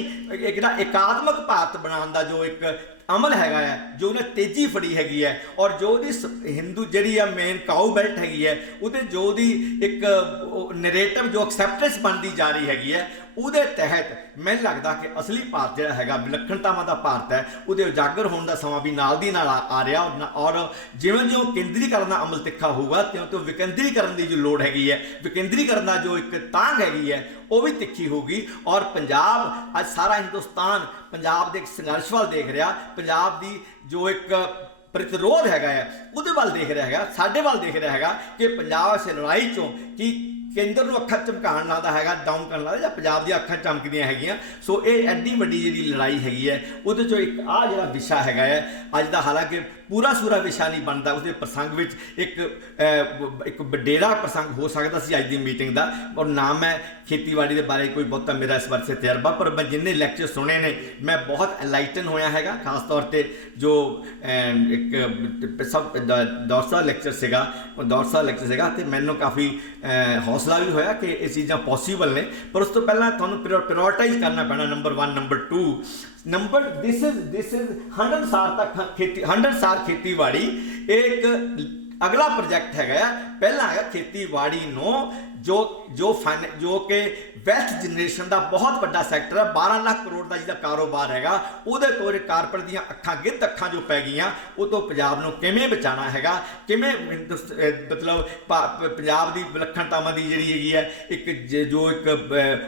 ਜਿਹੜਾ ਇਕਾਤਮਕ ਭਾਰਤ ਬਣਾਉਣ ਦਾ ਜੋ ਇੱਕ ਅਮਲ ਹੈਗਾ ਹੈ, ਜੋ ਉਹਨੇ ਤੇਜ਼ੀ ਫੜੀ ਹੈਗੀ ਹੈ, ਔਰ ਜੋ ਉਹਦੀ ਹਿੰਦੂ ਜਿਹੜੀ ਆ ਮੇਨ ਕਾਊ ਬੈਲਟ ਹੈਗੀ ਹੈ, ਉਹਦੇ ਜੋ ਉਹਦੀ ਇੱਕ ਨਰੇਟਿਵ ਜੋ ਐਕਸੈਪਟੈਂਸ ਬਣਦੀ ਜਾ ਰਹੀ ਹੈਗੀ ਹੈ, ਉਹਦੇ ਤਹਿਤ ਮੈਨੂੰ ਲੱਗਦਾ ਕਿ ਅਸਲੀ ਭਾਰਤ ਜਿਹੜਾ ਹੈਗਾ, ਵਿਲੱਖਣਤਾਵਾਂ ਦਾ ਭਾਰਤ ਹੈ, ਉਹਦੇ ਉਜਾਗਰ ਹੋਣ ਦਾ ਸਮਾਂ ਵੀ ਨਾਲ ਦੀ ਨਾਲ ਆ ਰਿਹਾ। ਔਰ ਜਿਵੇਂ ਜਿਉਂ ਕੇਂਦਰੀਕਰਨ ਦਾ ਅਮਲ ਤਿੱਖਾ ਹੋਊਗਾ, ਤਿਉਂ ਵਿਕੇਂਦਰੀਕਰਨ ਦੀ ਜੋ ਲੋੜ ਹੈਗੀ ਹੈ, ਵਿਕੇਂਦਰੀਕਰਨ ਦਾ ਜੋ ਇੱਕ ਤਾਂਘ ਹੈਗੀ ਹੈ, ਉਹ ਵੀ ਤਿੱਖੀ ਹੋਊਗੀ। ਔਰ ਪੰਜਾਬ ਅੱਜ ਸਾਰਾ ਹਿੰਦੁਸਤਾਨ ਪੰਜਾਬ ਦੇ ਇੱਕ ਸੰਘਰਸ਼ ਵੱਲ ਦੇਖ ਰਿਹਾ, ਪੰਜਾਬ ਦੀ ਜੋ ਇੱਕ ਪ੍ਰਤਿਰੋਧ ਹੈਗਾ ਹੈ ਉਹਦੇ ਵੱਲ ਦੇਖ ਰਿਹਾ ਹੈਗਾ, ਸਾਡੇ ਵੱਲ ਦੇਖ ਰਿਹਾ ਹੈਗਾ ਕਿ ਪੰਜਾਬ ਇਸ ਲੜਾਈ 'ਚੋਂ ਕੀ ਕੇਂਦਰ ਨੂੰ ਅੱਖਾਂ ਚਮਕਾਉਣ ਲੱਗਦਾ ਹੈਗਾ, ਡਾਊਨ ਕਰਨ ਲੱਗਦਾ, ਜਾਂ ਪੰਜਾਬ ਦੀਆਂ ਅੱਖਾਂ ਚਮਕਦੀਆਂ ਹੈਗੀਆਂ। ਸੋ ਇਹ ਐਡੀ ਵੱਡੀ ਜਿਹੜੀ ਲੜਾਈ ਹੈਗੀ ਹੈ, ਉਹਦੇ 'ਚੋਂ ਇੱਕ ਆਹ ਜਿਹੜਾ ਵਿਸ਼ਾ ਹੈਗਾ ਹੈ ਅੱਜ ਦਾ, ਹਾਲਾਂਕਿ ਪੂਰਾ ਸੂਰਾ ਵਿਸ਼ਾ ਨਹੀਂ ਬਣਦਾ, ਉਸਦੇ ਪ੍ਰਸੰਗ ਵਿੱਚ ਇੱਕ ਵਡੇਰਾ ਪ੍ਰਸੰਗ ਹੋ ਸਕਦਾ ਸੀ ਅੱਜ ਦੀ ਮੀਟਿੰਗ ਦਾ। ਔਰ ਨਾ ਮੈਂ ਖੇਤੀਬਾੜੀ ਦੇ ਬਾਰੇ ਕੋਈ ਬਹੁਤਾ ਮੇਰਾ ਇਸ ਬਾਰੇ ਤਜਰਬਾ, ਪਰ ਮੈਂ ਜਿੰਨੇ ਲੈਕਚਰ ਸੁਣੇ ਨੇ ਮੈਂ ਬਹੁਤ ਐਨਲਾਈਟਨ ਹੋਇਆ ਹੈਗਾ। ਖਾਸ ਤੌਰ 'ਤੇ ਜੋ ਇੱਕ ਸਭ ਦੌਰ ਲੈਕਚਰ ਸੀਗਾ, ਉਹ ਦੌਰ ਲੈਕਚਰ ਸੀਗਾ, ਅਤੇ ਮੈਨੂੰ ਕਾਫੀ ਹੌਸਲਾ ਵੀ ਹੋਇਆ ਕਿ ਇਹ ਚੀਜ਼ਾਂ ਪੋਸੀਬਲ ਨੇ। ਪਰ ਉਸ ਤੋਂ ਪਹਿਲਾਂ ਤੁਹਾਨੂੰ ਪ੍ਰਾਇਓਰਟਾਈਜ਼ ਕਰਨਾ ਪੈਣਾ, ਨੰਬਰ 1, ਨੰਬਰ 2 ਦਿਸ ਇਜ਼ 100 ਸਾਲ ਖੇਤੀਬਾੜੀ। ਇਹ ਇੱਕ ਅਗਲਾ ਪ੍ਰੋਜੈਕਟ ਹੈਗਾ। ਪਹਿਲਾ ਹੈਗਾ ਖੇਤੀਬਾੜੀ ਨੂੰ ਜੋ ਕਿ ਵੈਲਥ ਜਨਰੇਸ਼ਨ ਦਾ ਬਹੁਤ ਵੱਡਾ ਸੈਕਟਰ ਹੈ, 12 ਲੱਖ ਕਰੋੜ ਦਾ ਜਿਹਦਾ ਕਾਰੋਬਾਰ ਹੈਗਾ, ਉਹਦੇ ਤੋਂ ਕਾਰਪੋਰੇਟ ਦੀਆਂ ਅੱਖਾਂ ਜੋ ਪੈ ਗਈਆਂ, ਉਹ ਤੋਂ ਪੰਜਾਬ ਨੂੰ ਕਿਵੇਂ ਬਚਾਉਣਾ ਹੈਗਾ, ਕਿਵੇਂ ਮਤਲਬ ਪੰਜਾਬ ਦੀ ਵਿਲੱਖਣਤਾਵਾਂ ਦੀ ਜਿਹੜੀ ਹੈਗੀ ਹੈ ਜੋ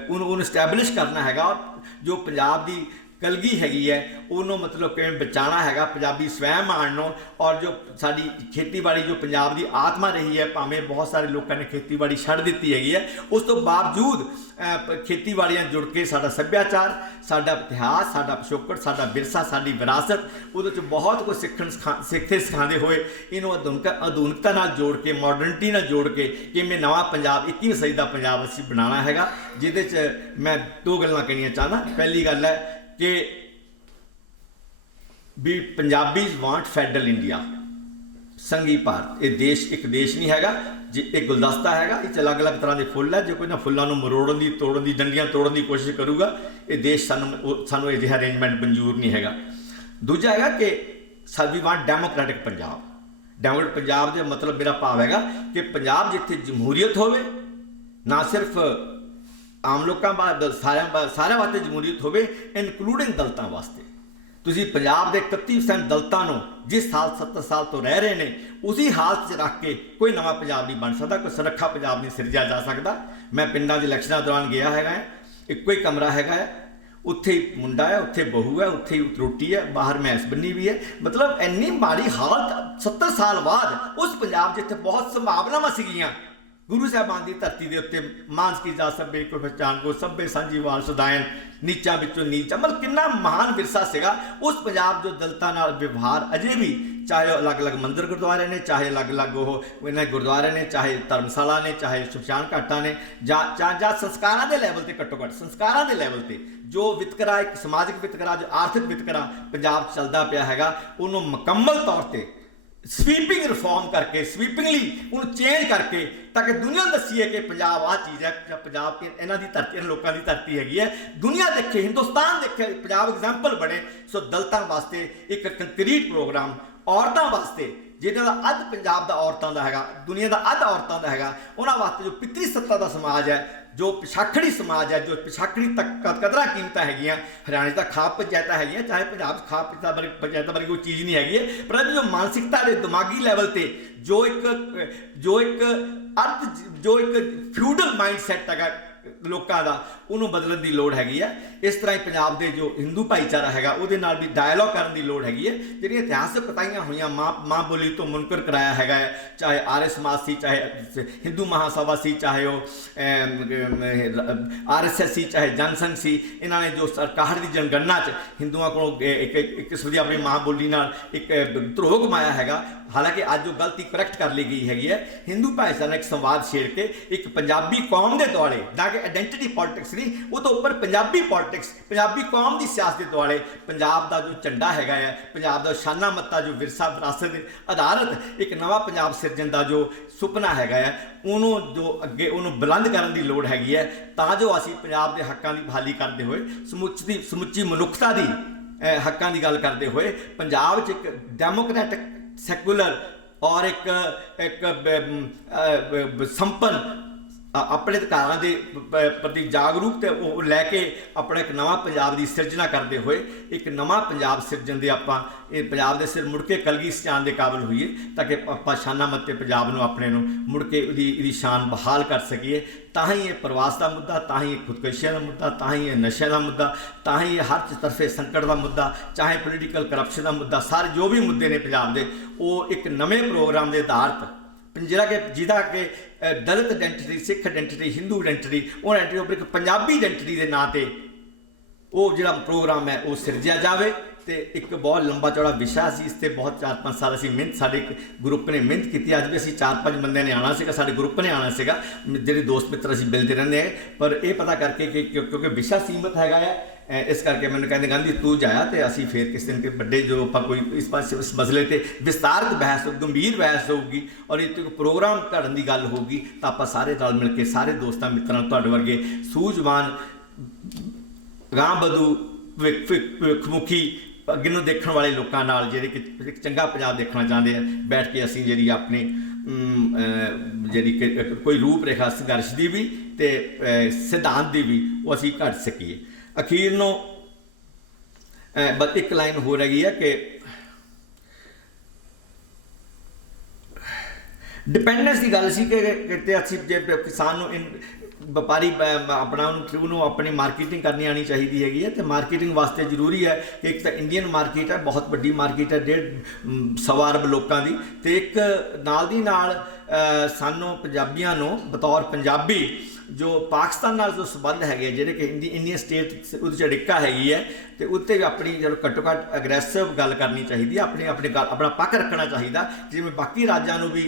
ਉਹਨੂੰ ਸਟੈਬਲਿਸ਼ ਕਰਨਾ ਹੈਗਾ, ਜੋ ਪੰਜਾਬ ਦੀ ਕਲਗੀ ਹੈਗੀ ਹੈ ਉਹਨੂੰ ਮਤਲਬ ਕਿਵੇਂ ਬਚਾਉਣਾ ਹੈਗਾ, ਪੰਜਾਬੀ ਸਵੈਮ ਮਾਣ ਨੂੰ। ਔਰ ਜੋ ਸਾਡੀ ਖੇਤੀਬਾੜੀ ਜੋ ਪੰਜਾਬ ਦੀ ਆਤਮਾ ਰਹੀ ਹੈ, ਭਾਵੇਂ ਬਹੁਤ ਸਾਰੇ ਲੋਕਾਂ ਨੇ ਖੇਤੀਬਾੜੀ ਛੱਡ ਦਿੱਤੀ ਹੈਗੀ ਹੈ, ਉਸ ਤੋਂ ਬਾਵਜੂਦ ਖੇਤੀਬਾੜੀਆਂ ਜੁੜ ਕੇ ਸਾਡਾ ਸੱਭਿਆਚਾਰ, ਸਾਡਾ ਇਤਿਹਾਸ, ਸਾਡਾ ਪਿਛੋਕੜ, ਸਾਡਾ ਵਿਰਸਾ, ਸਾਡੀ ਵਿਰਾਸਤ, ਉਹਦੇ 'ਚ ਬਹੁਤ ਕੁਝ ਸਿੱਖਦੇ ਸਿਖਾਉਂਦੇ ਹੋਏ ਇਹਨੂੰ ਆਧੁਨਿਕਤਾ ਨਾਲ ਜੋੜ ਕੇ, ਮਾਡਰਨਿਟੀ ਨਾਲ ਜੋੜ ਕੇ ਕਿਵੇਂ ਨਵਾਂ ਪੰਜਾਬ 21ਵੀਂ ਸਦੀ ਦਾ ਪੰਜਾਬ ਅਸੀਂ ਬਣਾਉਣਾ ਹੈਗਾ। ਜਿਹਦੇ 'ਚ ਮੈਂ 2 ਗੱਲਾਂ ਕਹਿਣੀਆਂ ਚਾਹੁੰਦਾ। ਪਹਿਲੀ ਗੱਲ ਹੈ ਕਿ ਵੀ ਪੰਜਾਬੀਜ਼ ਵਾਂਟ ਫੈਡਰਲ ਇੰਡੀਆ, ਸੰਘੀ ਭਾਰਤ। ਇਹ ਦੇਸ਼ ਇੱਕ ਦੇਸ਼ ਨਹੀਂ ਹੈਗਾ, ਇਹ ਗੁਲਦਸਤਾ ਹੈਗਾ, ਇਹ 'ਚ ਅਲੱਗ-ਅਲੱਗ ਤਰ੍ਹਾਂ ਦੇ ਫੁੱਲ ਹੈ। ਜੇ ਕੋਈ ਨਾ ਫੁੱਲਾਂ ਨੂੰ ਮਰੋੜਨ ਦੀ, ਤੋੜਨ ਦੀ, ਡੰਡੀਆਂ ਤੋੜਨ ਦੀ ਕੋਸ਼ਿਸ਼ ਕਰੂਗਾ, ਇਹ ਦੇਸ਼ ਸਾਨੂੰ ਇਹ ਜਿਹਾ ਅਰੇਂਜਮੈਂਟ ਮਨਜ਼ੂਰ ਨਹੀਂ ਹੈਗਾ। ਦੂਜਾ ਹੈਗਾ ਕਿ we want democratic Punjab. Democratic Punjab ਦਾ ਮਤਲਬ, ਮੇਰਾ ਭਾਵ ਹੈਗਾ ਕਿ ਪੰਜਾਬ ਜਿੱਥੇ ਜਮਹੂਰੀਅਤ ਹੋਵੇ, ਨਾ ਸਿਰਫ ਆਮ ਲੋਕਾਂ ਸਾਰਿਆਂ ਵਾਸਤੇ ਜਮਹੂਰੀਅਤ ਹੋਵੇ, ਇਨਕਲੂਡਿੰਗ ਦਲਿਤਾਂ ਵਾਸਤੇ। ਤੁਸੀਂ ਪੰਜਾਬ ਦੇ 31% ਦਲਿਤਾਂ ਨੂੰ ਜਿਸ ਹਾਲ 70 ਸਾਲ ਤੋਂ ਰਹਿ ਰਹੇ ਨੇ ਉसी ਹਾਲਤ 'ਚ ਰੱਖ ਕੇ ਕੋਈ ਨਵਾਂ ਪੰਜਾਬ ਨਹੀਂ ਬਣ ਸਕਦਾ, ਕੋਈ ਸੁਰੱਖਿਆ ਪੰਜਾਬ ਨਹੀਂ ਸਿਰਜਿਆ ਜਾ ਸਕਦਾ। ਮੈਂ ਪਿੰਡਾਂ ਦੇ ਇਲੈਕਸ਼ਨਾਂ ਦੌਰਾਨ ਗਿਆ ਹੈਗਾ, ਇੱਕੋ ਹੀ ਕਮਰਾ ਹੈਗਾ, ਉੱਥੇ ਹੀ ਮੁੰਡਾ ਹੈ, ਉੱਥੇ ਬਹੂ ਹੈ, ਉੱਥੇ ਹੀ ਰੋਟੀ ਹੈ, ਬਾਹਰ ਮੈਸ ਬੰਨੀ ਵੀ ਹੈ। ਮਤਲਬ ਇੰਨੀ ਮਾੜੀ ਹਾਲਤ 70 ਸਾਲ ਬਾਅਦ ਉਸ ਪੰਜਾਬ ਜਿੱਥੇ ਬਹੁਤ ਸੰਭਾਵਨਾਵਾਂ ਸੀਗੀਆਂ। ਗੁਰੂ ਸਾਹਿਬਾਨ ਦੀ ਧਰਤੀ ਦੇ ਉੱਤੇ ਮਾਨਸ ਕੀ ਜਾ ਸਭੇ ਕੋ ਪਹਿਚਾਨ ਕੋ ਸਭੇ ਸਾਂਝੀਵਾਲ ਸਦਾਇਨ ਨੀਚਾਂ ਵਿੱਚੋਂ ਨੀਚਾ, ਮਤਲਬ ਕਿੰਨਾ ਮਹਾਨ ਵਿਰਸਾ ਸੀਗਾ ਉਸ ਪੰਜਾਬ ਜੋ ਦਲਿਤਾਂ ਨਾਲ ਵਿਵਹਾਰ ਅਜੇ ਵੀ, ਚਾਹੇ ਉਹ ਅਲੱਗ-ਅਲੱਗ ਮੰਦਿਰ ਗੁਰਦੁਆਰੇ ਨੇ, ਚਾਹੇ ਅਲੱਗ-ਅਲੱਗ ਉਹ ਇਹਨਾਂ ਗੁਰਦੁਆਰੇ ਨੇ, ਚਾਹੇ ਧਰਮਸ਼ਾਲਾ ਨੇ, ਚਾਹੇ ਸ਼ਮਸ਼ਾਨ ਘਾਟਾਂ ਨੇ, ਜਾਂ ਸੰਸਕਾਰਾਂ ਦੇ ਲੈਵਲ ਤੇ, ਘੱਟੋ ਘੱਟ ਸੰਸਕਾਰਾਂ ਦੇ ਲੈਵਲ ਤੇ ਜੋ ਵਿਤਕਰਾ, ਇੱਕ ਸਮਾਜਿਕ ਵਿਤਕਰਾ, ਜੋ ਆਰਥਿਕ ਵਿਤਕਰਾ ਪੰਜਾਬ 'ਚ ਚੱਲਦਾ ਪਿਆ ਹੈਗਾ, ਉਹਨੂੰ ਮੁਕੰਮਲ ਤੌਰ ਤੇ ਸਵੀਪਿੰਗ ਰਿਫਾਰਮ ਕਰਕੇ, ਸਵੀਪਿੰਗਲੀ ਉਹਨੂੰ ਚੇਂਜ ਕਰਕੇ, ਤਾਂ ਕਿ ਦੁਨੀਆ ਨੂੰ ਦੱਸੀਏ ਕਿ ਪੰਜਾਬ ਆਹ ਚੀਜ਼ ਹੈ, ਪੰਜਾਬ ਇਹਨਾਂ ਦੀ ਧਰਤੀ, ਇਹਨਾਂ ਲੋਕਾਂ ਦੀ ਧਰਤੀ ਹੈਗੀ ਹੈ। ਦੁਨੀਆ ਦੇਖੇ, ਹਿੰਦੁਸਤਾਨ ਦੇਖੇ, ਪੰਜਾਬ ਐਗਜ਼ਾਮਪਲ ਬਣੇ। ਸੋ ਦਲਿਤਾਂ ਵਾਸਤੇ ਇੱਕ ਕੰਕਰੀਟ ਪ੍ਰੋਗਰਾਮ, ਔਰਤਾਂ ਵਾਸਤੇ ਜਿਹਨਾਂ ਦਾ ਅੱਧ ਪੰਜਾਬ ਦਾ ਔਰਤਾਂ ਦਾ ਹੈਗਾ, ਦੁਨੀਆ ਦਾ ਅੱਧ ਔਰਤਾਂ ਦਾ ਹੈਗਾ, ਉਹਨਾਂ ਵਾਸਤੇ ਜੋ ਪਿਤਰੀ ਸੱਤਾ ਦਾ ਸਮਾਜ ਹੈ, ਜੋ ਪਿਛਾਖੜੀ ਸਮਾਜ ਹੈ, ਜੋ ਪਿਛਾਖੜੀ ਤੱਕ ਕਦਰਾਂ ਕੀਮਤਾਂ ਹੈਗੀਆਂ। ਹਰਿਆਣੇ ਦਾ ਖਾਪ ਪੰਚਾਇਤਾਂ ਹੈਗੀਆਂ, ਚਾਹੇ ਪੰਜਾਬ 'ਚ ਖਾਪ ਪੰਚਾਇਤਾਂ ਵਰਗੀ ਕੋਈ ਚੀਜ਼ ਨਹੀਂ ਹੈਗੀ ਹੈ, ਪਰ ਜੋ ਮਾਨਸਿਕਤਾ ਦੇ ਦਿਮਾਗੀ ਲੈਵਲ ਤੇ ਜੋ ਇੱਕ ਫਿਊਡਲ ਮਾਈਂਡਸੈਟ ਹੈਗਾ ਲੋਕਾਂ ਦਾ, ਉਹਨੂੰ ਬਦਲਣ ਦੀ ਲੋੜ ਹੈਗੀ ਹੈ। ਇਸ ਤਰ੍ਹਾਂ ਹੀ ਪੰਜਾਬ ਦੇ ਜੋ ਹਿੰਦੂ ਭਾਈਚਾਰਾ ਹੈਗਾ ਉਹਦੇ ਨਾਲ ਵੀ ਡਾਇਲੋਗ ਕਰਨ ਦੀ ਲੋੜ ਹੈਗੀ ਹੈ। ਜਿਹੜੀਆਂ ਇਤਿਹਾਸਕ ਕਤਾਈਆਂ ਹੋਈਆਂ, ਮਾਂ ਬੋਲੀ ਤੋਂ ਮੁਨਕਰ ਕਰਾਇਆ ਹੈਗਾ ਹੈ, ਚਾਹੇ ਆर्य ਸਮਾਜ ਸੀ, ਚਾਹੇ ਹਿੰਦੂ ਮਹਾਸਭਾ ਸੀ, ਚਾਹੇ ਉਹ RSS ਸੀ, ਚਾਹੇ ਜਨਸੰਘ ਸੀ, ਇਹਨਾਂ ਨੇ ਜੋ ਸਰਕਾਰ ਦੀ ਜਨਗਣਨਾ 'ਚ ਹਿੰਦੂਆਂ ਕੋਲੋਂ ਇੱਕ ਕਿਸਮ ਦੀ ਆਪਣੀ ਮਾਂ ਬੋਲੀ ਨਾਲ ਇੱਕ ਧਰੋਹ ਕਮਾਇਆ ਹੈਗਾ। ਹਾਲਾਂਕਿ ਅੱਜ ਉਹ ਗਲਤੀ ਕਰੈਕਟ ਕਰ ਲਈ ਗਈ ਹੈਗੀ ਹੈ। ਹਿੰਦੂ ਭਾਈਚਾਰੇ ਨੇ ਇੱਕ ਸੰਵਾਦ ਛੇੜ ਕੇ ਇੱਕ ਪੰਜਾਬੀ ਕੌਮ ਦੇ ਦੁਆਲੇ, ਨਾ ਕਿ ਆਇਡੈਂਟੀਟੀ ਪੋਲਿਟਿਕਸ ਨਹੀਂ, ਉਹ ਤੋਂ ਉੱਪਰ ਪੰਜਾਬੀ ਪੋਲਿਟਿਕਸ, ਪੰਜਾਬੀ ਕੌਮ ਦੀ ਸਿਆਸਤ ਦੇ ਦੁਆਲੇ ਪੰਜਾਬ ਦਾ ਜੋ ਝੰਡਾ ਹੈਗਾ ਹੈ, ਪੰਜਾਬ ਦਾ ਸ਼ਾਨਾ ਮੱਤਾ, ਜੋ ਵਿਰਸਾ ਵਿਰਾਸਤ ਦੇ ਆਧਾਰਿਤ ਇੱਕ ਨਵਾਂ ਪੰਜਾਬ ਸਿਰਜਣ ਦਾ ਜੋ ਸੁਪਨਾ ਹੈਗਾ ਹੈ, ਉਹਨੂੰ ਜੋ ਅੱਗੇ ਉਹਨੂੰ ਬੁਲੰਦ ਕਰਨ ਦੀ ਲੋੜ ਹੈਗੀ ਹੈ, ਤਾਂ ਜੋ ਅਸੀਂ ਪੰਜਾਬ ਦੇ ਹੱਕਾਂ ਦੀ ਬਹਾਲੀ ਕਰਦੇ ਹੋਏ ਸਮੁੱਚੀ ਮਨੁੱਖਤਾ ਦੀ ਹੱਕਾਂ ਦੀ ਗੱਲ ਕਰਦੇ ਹੋਏ ਪੰਜਾਬ 'ਚ ਇੱਕ ਡੈਮੋਕ੍ਰੈਟਿਕ, ਸੈਕੂਲਰ ਔਰ ਇੱਕ ਸੰਪੰਨ ਆਪਣੇ ਅਧਿਕਾਰਾਂ ਦੇ ਪ੍ਰਤੀ ਜਾਗਰੂਕ ਤੇ ਉਹ ਲੈ ਕੇ ਆਪਣਾ ਇੱਕ ਨਵਾਂ ਪੰਜਾਬ ਦੀ ਸਿਰਜਣਾ ਕਰਦੇ ਹੋਏ ਇੱਕ ਨਵਾਂ ਪੰਜਾਬ ਸਿਰਜਣ ਦੇ ਆਪਾਂ ਇਹ ਪੰਜਾਬ ਦੇ ਸਿਰ ਮੁੜ ਕੇ ਕਲਗੀ ਸਜਾਉਣ ਦੇ ਕਾਬਿਲ ਹੋਈਏ, ਤਾਂ ਕਿ ਆਪਾਂ ਸ਼ਾਨਾ ਮੱਤੇ ਪੰਜਾਬ ਨੂੰ ਆਪਣੇ ਨੂੰ ਮੁੜ ਕੇ ਉਹਦੀ ਸ਼ਾਨ ਬਹਾਲ ਕਰ ਸਕੀਏ। ਤਾਂ ਹੀ ਇਹ ਪ੍ਰਵਾਸ ਦਾ ਮੁੱਦਾ, ਤਾਂ ਹੀ ਇਹ ਖੁਦਕੁਸ਼ੀਆਂ ਦਾ ਮੁੱਦਾ, ਤਾਂ ਹੀ ਇਹ ਨਸ਼ਿਆਂ ਦਾ ਮੁੱਦਾ, ਤਾਂ ਹੀ ਇਹ ਹਰ ਤਰਫੇ ਸੰਕਟ ਦਾ ਮੁੱਦਾ, ਚਾਹੇ ਪੋਲੀਟੀਕਲ ਕਰਪਸ਼ਨ ਦਾ ਮੁੱਦਾ, ਸਾਰੇ ਜੋ ਵੀ ਮੁੱਦੇ ਨੇ ਪੰਜਾਬ ਦੇ, ਉਹ ਇੱਕ ਨਵੇਂ ਪ੍ਰੋਗਰਾਮ ਦੇ ਆਧਾਰਿਤ ਜਿਹਦਾ ਕਿ ਦਲਿਤ ਆਇਡੈਂਟੀਟੀ, ਸਿੱਖ ਆਇਡੈਂਟੀਟੀ, ਹਿੰਦੂ ਆਇਡੈਂਟੀਟੀ, ਉਹ ਆਇਡੈਂਟੀਟੀ ਉੱਪਰ ਇੱਕ ਪੰਜਾਬੀ ਆਇਡੈਂਟੀਟੀ ਦੇ ਨਾਂ 'ਤੇ ਉਹ ਜਿਹੜਾ ਪ੍ਰੋਗਰਾਮ ਹੈ ਉਹ ਸਿਰਜਿਆ ਜਾਵੇ। ਤੇ ਇੱਕ ਬਹੁਤ ਲੰਬਾ ਚੌੜਾ ਵਿਸ਼ਾ ਸੀ, ਇਸ 'ਤੇ ਬਹੁਤ 4-5 ਸਾਲ ਅਸੀਂ ਮਿਹਨਤ, ਸਾਡੇ ਇੱਕ ਗਰੁੱਪ ਨੇ ਮਿਹਨਤ ਕੀਤੀ। ਅੱਜ ਵੀ ਅਸੀਂ 4-5 ਬੰਦਿਆਂ ਨੇ ਆਉਣਾ ਸੀਗਾ, ਸਾਡੇ ਗਰੁੱਪ ਨੇ ਆਉਣਾ ਸੀਗਾ, ਜਿਹੜੇ ਦੋਸਤ ਮਿੱਤਰ ਅਸੀਂ ਮਿਲਦੇ ਰਹਿੰਦੇ ਹਾਂ, ਪਰ ਇਹ ਪਤਾ ਕਰਕੇ ਕਿ ਕਿਉਂਕਿ ਵਿਸ਼ਾ ਸੀਮਤ ਹੈਗਾ ਹੈ, ਇਸ ਕਰਕੇ ਮੈਨੂੰ ਕਹਿੰਦੇ ਗਾਂਧੀ ਤੂੰ ਜਾਇਆ ਤੇ ਅਸੀਂ ਫਿਰ ਕਿਸੇ ਦਿਨ ਵੱਡੇ ਜੋ ਆਪਾਂ ਕੋਈ ਇਸ ਪਾਸੇ ਇਸ ਮਸਲੇ 'ਤੇ ਵਿਸਤਾਰਤ ਬਹਿਸ, ਗੰਭੀਰ ਬਹਿਸ ਹੋਊਗੀ ਔਰ ਇਹ ਇੱਕ ਪ੍ਰੋਗਰਾਮ ਘੜਨ ਦੀ ਗੱਲ ਹੋਊਗੀ, ਤਾਂ ਆਪਾਂ ਸਾਰੇ ਰਲ ਮਿਲ ਕੇ ਸਾਰੇ ਦੋਸਤਾਂ ਮਿੱਤਰਾਂ, ਤੁਹਾਡੇ ਵਰਗੇ ਸੂਝਵਾਨ ਗਾਂਹ ਵਧੂ ਭਵਿੱਖਮੁਖੀ ਅੱਗੇ ਨੂੰ ਦੇਖਣ ਵਾਲੇ ਲੋਕਾਂ ਨਾਲ, ਜਿਹੜੇ ਕਿ ਇੱਕ ਚੰਗਾ ਪੰਜਾਬ ਦੇਖਣਾ ਚਾਹੁੰਦੇ ਆ, ਬੈਠ ਕੇ ਅਸੀਂ ਜਿਹੜੀ ਆਪਣੀ ਜਿਹੜੀ ਕੋਈ ਰੂਪ ਰੇਖਾ ਸੰਘਰਸ਼ ਦੀ ਵੀ ਤੇ ਸਿਧਾਂਤ ਦੀ ਵੀ ਉਹ ਅਸੀਂ ਘੜ ਸਕੀਏ। ਅਖੀਰ ਨੂੰ ਬਸ ਇੱਕ ਲਾਈਨ ਹੋ ਰਹੀ ਹੈ ਕਿ ਡਿਪੈਂਡੈਂਸ ਦੀ ਗੱਲ ਸੀ ਕਿ ਅਸੀਂ ਜੇ ਕਿਸਾਨ ਨੂੰ ਵਪਾਰੀ ਆਪਣਾ ਉਹਨੂੰ ਆਪਣੀ ਮਾਰਕੀਟਿੰਗ ਕਰਨੀ ਆਉਣੀ ਚਾਹੀਦੀ ਹੈਗੀ ਹੈ। ਅਤੇ ਮਾਰਕੀਟਿੰਗ ਵਾਸਤੇ ਜ਼ਰੂਰੀ ਹੈ ਕਿ ਇੱਕ ਤਾਂ ਇੰਡੀਅਨ ਮਾਰਕੀਟ ਹੈ, ਬਹੁਤ ਵੱਡੀ ਮਾਰਕੀਟ ਹੈ, 1.25 ਅਰਬ ਲੋਕਾਂ ਦੀ, ਅਤੇ ਇੱਕ ਨਾਲ ਦੀ ਨਾਲ ਸਾਨੂੰ ਪੰਜਾਬੀਆਂ ਨੂੰ ਬਤੌਰ ਪੰਜਾਬੀ ਜੋ ਪਾਕਿਸਤਾਨ ਨਾਲ ਜੋ ਸੰਬੰਧ ਹੈਗੇ, ਜਿਹੜੇ ਕਿ ਇੰਡੀਅਨ ਸਟੇਟ ਉਹਦੇ 'ਚ ਅੜਿੱਕਾ ਹੈਗੀ ਹੈ, ਅਤੇ ਉੱਤੇ ਵੀ ਆਪਣੀ ਜਦੋਂ ਘੱਟੋ ਘੱਟ ਅਗਰੈਸਿਵ ਗੱਲ ਕਰਨੀ ਚਾਹੀਦੀ ਹੈ, ਆਪਣਾ ਪੱਖ ਰੱਖਣਾ ਚਾਹੀਦਾ। ਜਿਵੇਂ ਬਾਕੀ ਰਾਜਾਂ ਨੂੰ ਵੀ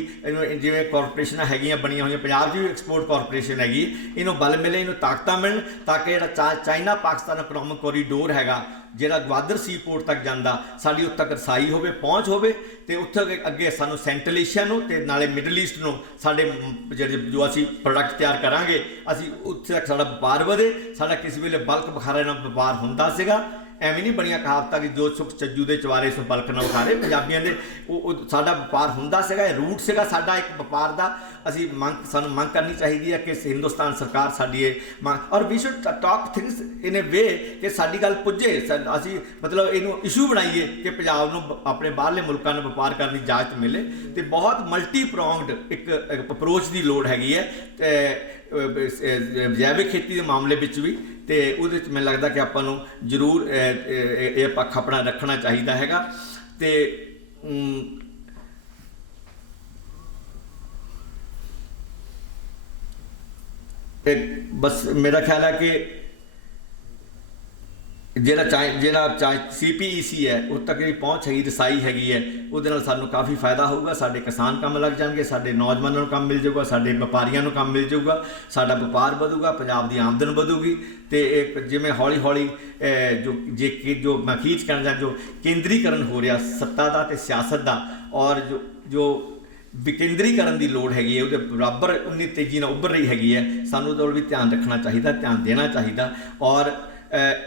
ਜਿਵੇਂ ਕਾਰਪੋਰੇਸ਼ਨਾਂ ਹੈਗੀਆਂ ਬਣੀਆਂ ਹੋਈਆਂ, ਪੰਜਾਬ 'ਚ ਵੀ ਐਕਸਪੋਰਟ ਕਾਰਪੋਰੇਸ਼ਨ ਹੈਗੀ, ਇਹਨੂੰ ਬਲ ਮਿਲੇ, ਇਹਨੂੰ ਤਾਕਤਾਂ ਮਿਲਣ, ਤਾਂ ਕਿ ਜਿਹੜਾ ਚਾਈਨਾ ਪਾਕਿਸਤਾਨ ਇਕਨੋਮਿਕ ਕੋਰੀਡੋਰ ਹੈਗਾ, ਜਿਹੜਾ ਗਵਾਦਰ ਸੀ ਪੋਰਟ ਤੱਕ ਜਾਂਦਾ, ਸਾਡੀ ਉੱਥੇ ਤੱਕ ਰਸਾਈ ਹੋਵੇ, ਪਹੁੰਚ ਹੋਵੇ, ਅਤੇ ਉੱਥੇ ਅੱਗੇ ਸਾਨੂੰ ਸੈਂਟਰਲ ਏਸ਼ੀਆ ਨੂੰ ਅਤੇ ਨਾਲੇ ਮਿਡਲ ਈਸਟ ਨੂੰ ਸਾਡੇ ਜਿਹੜੇ ਜੋ ਅਸੀਂ ਪ੍ਰੋਡਕਟ ਤਿਆਰ ਕਰਾਂਗੇ, ਅਸੀਂ ਉੱਥੇ ਤੱਕ ਸਾਡਾ ਵਪਾਰ ਵਧੇ। ਸਾਡਾ ਕਿਸੇ ਵੇਲੇ ਬਲਕ ਬੁਖਾਰੇ ਨਾਲ ਵਪਾਰ ਹੁੰਦਾ ਸੀਗਾ, ਐਵੇਂ ਨਹੀਂ ਬਣੀਆਂ ਕਹਾਵਤਾਂ ਕਿ ਜੋ ਸੁਖ ਚੱਜੂ ਦੇ ਚਵਾਰੇ ਸੋ ਪਲਕ ਨਾ ਉਖਾਰੇ। ਪੰਜਾਬੀਆਂ ਦੇ ਉਹ ਸਾਡਾ ਵਪਾਰ ਹੁੰਦਾ ਸੀਗਾ, ਇਹ ਰੂਟ ਸੀਗਾ ਸਾਡਾ ਇੱਕ ਵਪਾਰ ਦਾ। ਅਸੀਂ ਸਾਨੂੰ ਮੰਗ ਕਰਨੀ ਚਾਹੀਦੀ ਹੈ ਕਿ ਹਿੰਦੁਸਤਾਨ ਸਰਕਾਰ ਸਾਡੀ ਇਹ ਮੰਗ, ਔਰ we should talk things in a way ਕਿ ਸਾਡੀ ਗੱਲ ਪੁੱਜੇ, ਅਸੀਂ ਮਤਲਬ ਇਹਨੂੰ ਇਸ਼ੂ ਬਣਾਈਏ ਕਿ ਪੰਜਾਬ ਨੂੰ ਆਪਣੇ ਬਾਹਰਲੇ ਮੁਲਕਾਂ ਨਾਲ ਵਪਾਰ ਕਰਨ ਦੀ ਇਜਾਜ਼ਤ ਮਿਲੇ। ਤੇ ਬਹੁਤ ਮਲਟੀ ਪ੍ਰੋਂਗਡ ਇੱਕ ਅਪਰੋਚ ਦੀ ਲੋੜ ਹੈਗੀ ਹੈ ਤੇ ਜੈਵਿਕ ਖੇਤੀ ਦੇ ਮਾਮਲੇ ਵਿੱਚ ਵੀ। ਤੇ ਉਹਦੇ 'ਚ ਮੈਨੂੰ ਲੱਗਦਾ ਕਿ ਆਪਾਂ ਨੂੰ ਜ਼ਰੂਰ ਇਹ ਪੱਖ ਆਪਣਾ ਰੱਖਣਾ ਚਾਹੀਦਾ ਹੈਗਾ। ਤੇ ਬਸ ਮੇਰਾ ਖਿਆਲ ਹੈ ਕਿ ਜਿਹੜਾ CPEC ਹੈ ਉਹ ਤੱਕ ਜਿਹੜੀ ਪਹੁੰਚ ਹੈਗੀ, ਰਸਾਈ ਹੈਗੀ ਹੈ, ਉਹਦੇ ਨਾਲ ਸਾਨੂੰ ਕਾਫੀ ਫਾਇਦਾ ਹੋਊਗਾ। ਸਾਡੇ ਕਿਸਾਨ ਕੰਮ ਲੱਗ ਜਾਣਗੇ, ਸਾਡੇ ਨੌਜਵਾਨਾਂ ਨੂੰ ਕੰਮ ਮਿਲ ਜਾਊਗਾ, ਸਾਡੇ ਵਪਾਰੀਆਂ ਨੂੰ ਕੰਮ ਮਿਲ ਜਾਊਗਾ, ਸਾਡਾ ਵਪਾਰ ਵਧੂਗਾ, ਪੰਜਾਬ ਦੀ ਆਮਦਨ ਵਧੂਗੀ। ਤੇ ਇਹ ਜਿਵੇਂ ਹੌਲੀ ਹੌਲੀ ਜੋ ਮੈਂ ਖੀਚ ਕਹਿਣਾ ਜਾਂ ਜੋ ਕੇਂਦਰੀਕਰਨ ਹੋ ਰਿਹਾ ਸੱਤਾ ਦਾ ਤੇ ਸਿਆਸਤ ਦਾ, ਔਰ ਜੋ ਵਿਕੇਂਦਰੀਕਰਨ ਦੀ ਲੋੜ ਹੈਗੀ ਹੈ, ਉਹਦੇ ਬਰਾਬਰ ਉਨੀ ਤੇਜ਼ੀ ਨਾਲ ਉੱਭਰ ਰਹੀ ਹੈਗੀ ਹੈ। ਸਾਨੂੰ ਉਹਦਾ ਵੀ ਧਿਆਨ ਰੱਖਣਾ ਚਾਹੀਦਾ, ਧਿਆਨ ਦੇਣਾ ਚਾਹੀਦਾ। ਔਰ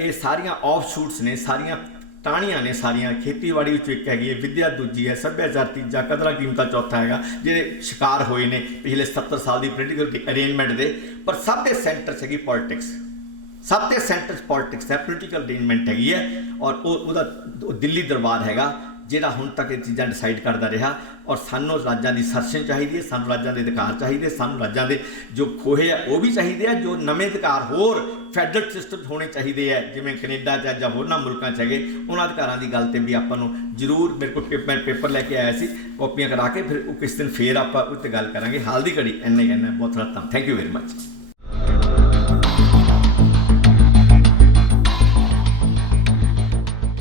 ਇਹ ਸਾਰੀਆਂ ਆਫ ਸ਼ੂਟਸ ਨੇ, ਸਾਰੀਆਂ ਟਾਹਣੀਆਂ ਨੇ, ਸਾਰੀਆਂ ਖੇਤੀਬਾੜੀ ਵਿੱਚ ਇੱਕ ਹੈਗੀ ਹੈ, ਵਿੱਦਿਆ ਦੂਜੀ ਹੈ, ਸੱਭਿਆਚਾਰ ਤੀਜਾ, ਕਦਰਾਂ ਕੀਮਤਾਂ ਚੌਥਾ ਹੈਗਾ, ਜਿਹੜੇ ਸ਼ਿਕਾਰ ਹੋਏ ਨੇ ਪਿਛਲੇ 70 ਸਾਲ ਦੀ ਪੋਲੀਟੀਕਲ ਅਰੇਂਜਮੈਂਟ ਦੇ। ਪਰ ਸਭ ਦੇ ਸੈਂਟਰ 'ਚ ਹੈਗੀ ਪੋਲੀਟਿਕਸ, ਸਭ ਦੇ ਸੈਂਟਰ 'ਚ ਪੋਲੀਟਿਕਸ ਹੈ, ਪੋਲੀਟੀਕਲ ਅਰੇਂਜਮੈਂਟ ਹੈਗੀ ਹੈ। ਔਰ ਉਹਦਾ ਦਿੱਲੀ ਦਰਬਾਰ ਹੈਗਾ ਜਿਹੜਾ ਹੁਣ ਤੱਕ ਇਹ ਚੀਜ਼ਾਂ ਡਿਸਾਈਡ ਕਰਦਾ ਰਿਹਾ। ਔਰ ਸਾਨੂੰ ਰਾਜਾਂ ਦੀ ਸਰਸ਼ਨ ਚਾਹੀਦੀ ਹੈ, ਸਾਨੂੰ ਰਾਜਾਂ ਦੇ ਅਧਿਕਾਰ ਚਾਹੀਦੇ, ਸਾਨੂੰ ਰਾਜਾਂ ਦੇ ਜੋ ਖੋਹੇ ਆ ਉਹ ਵੀ ਚਾਹੀਦੇ ਆ, ਜੋ ਨਵੇਂ ਅਧਿਕਾਰ ਹੋਰ ਫੈਡਰਲ ਸਿਸਟਮ ਹੋਣੇ ਚਾਹੀਦੇ ਆ ਜਿਵੇਂ ਕੈਨੇਡਾ 'ਚ ਜਾਂ ਹੋਰਨਾਂ ਮੁਲਕਾਂ 'ਚ ਹੈਗੇ, ਉਹਨਾਂ ਅਧਿਕਾਰਾਂ ਦੀ ਗੱਲ 'ਤੇ ਵੀ ਆਪਾਂ ਨੂੰ ਜ਼ਰੂਰ, ਮੇਰੇ ਕੋਲ ਪੇਪਰ ਲੈ ਕੇ ਆਇਆ ਸੀ, ਕਾਪੀਆਂ ਕਰਾ ਕੇ ਫਿਰ ਉਹ ਕਿਸ ਦਿਨ ਫੇਰ ਆਪਾਂ ਉਸ 'ਤੇ ਗੱਲ ਕਰਾਂਗੇ। ਹਾਲ ਦੀ ਘੜੀ ਇੰਨਾ ਹੀ ਕਹਿਣਾ, ਬਹੁਤ ਸਾਰਾ ਧੰਨਵਾਦ, ਥੈਂਕ ਯੂ ਵੈਰੀ ਮੱਚ।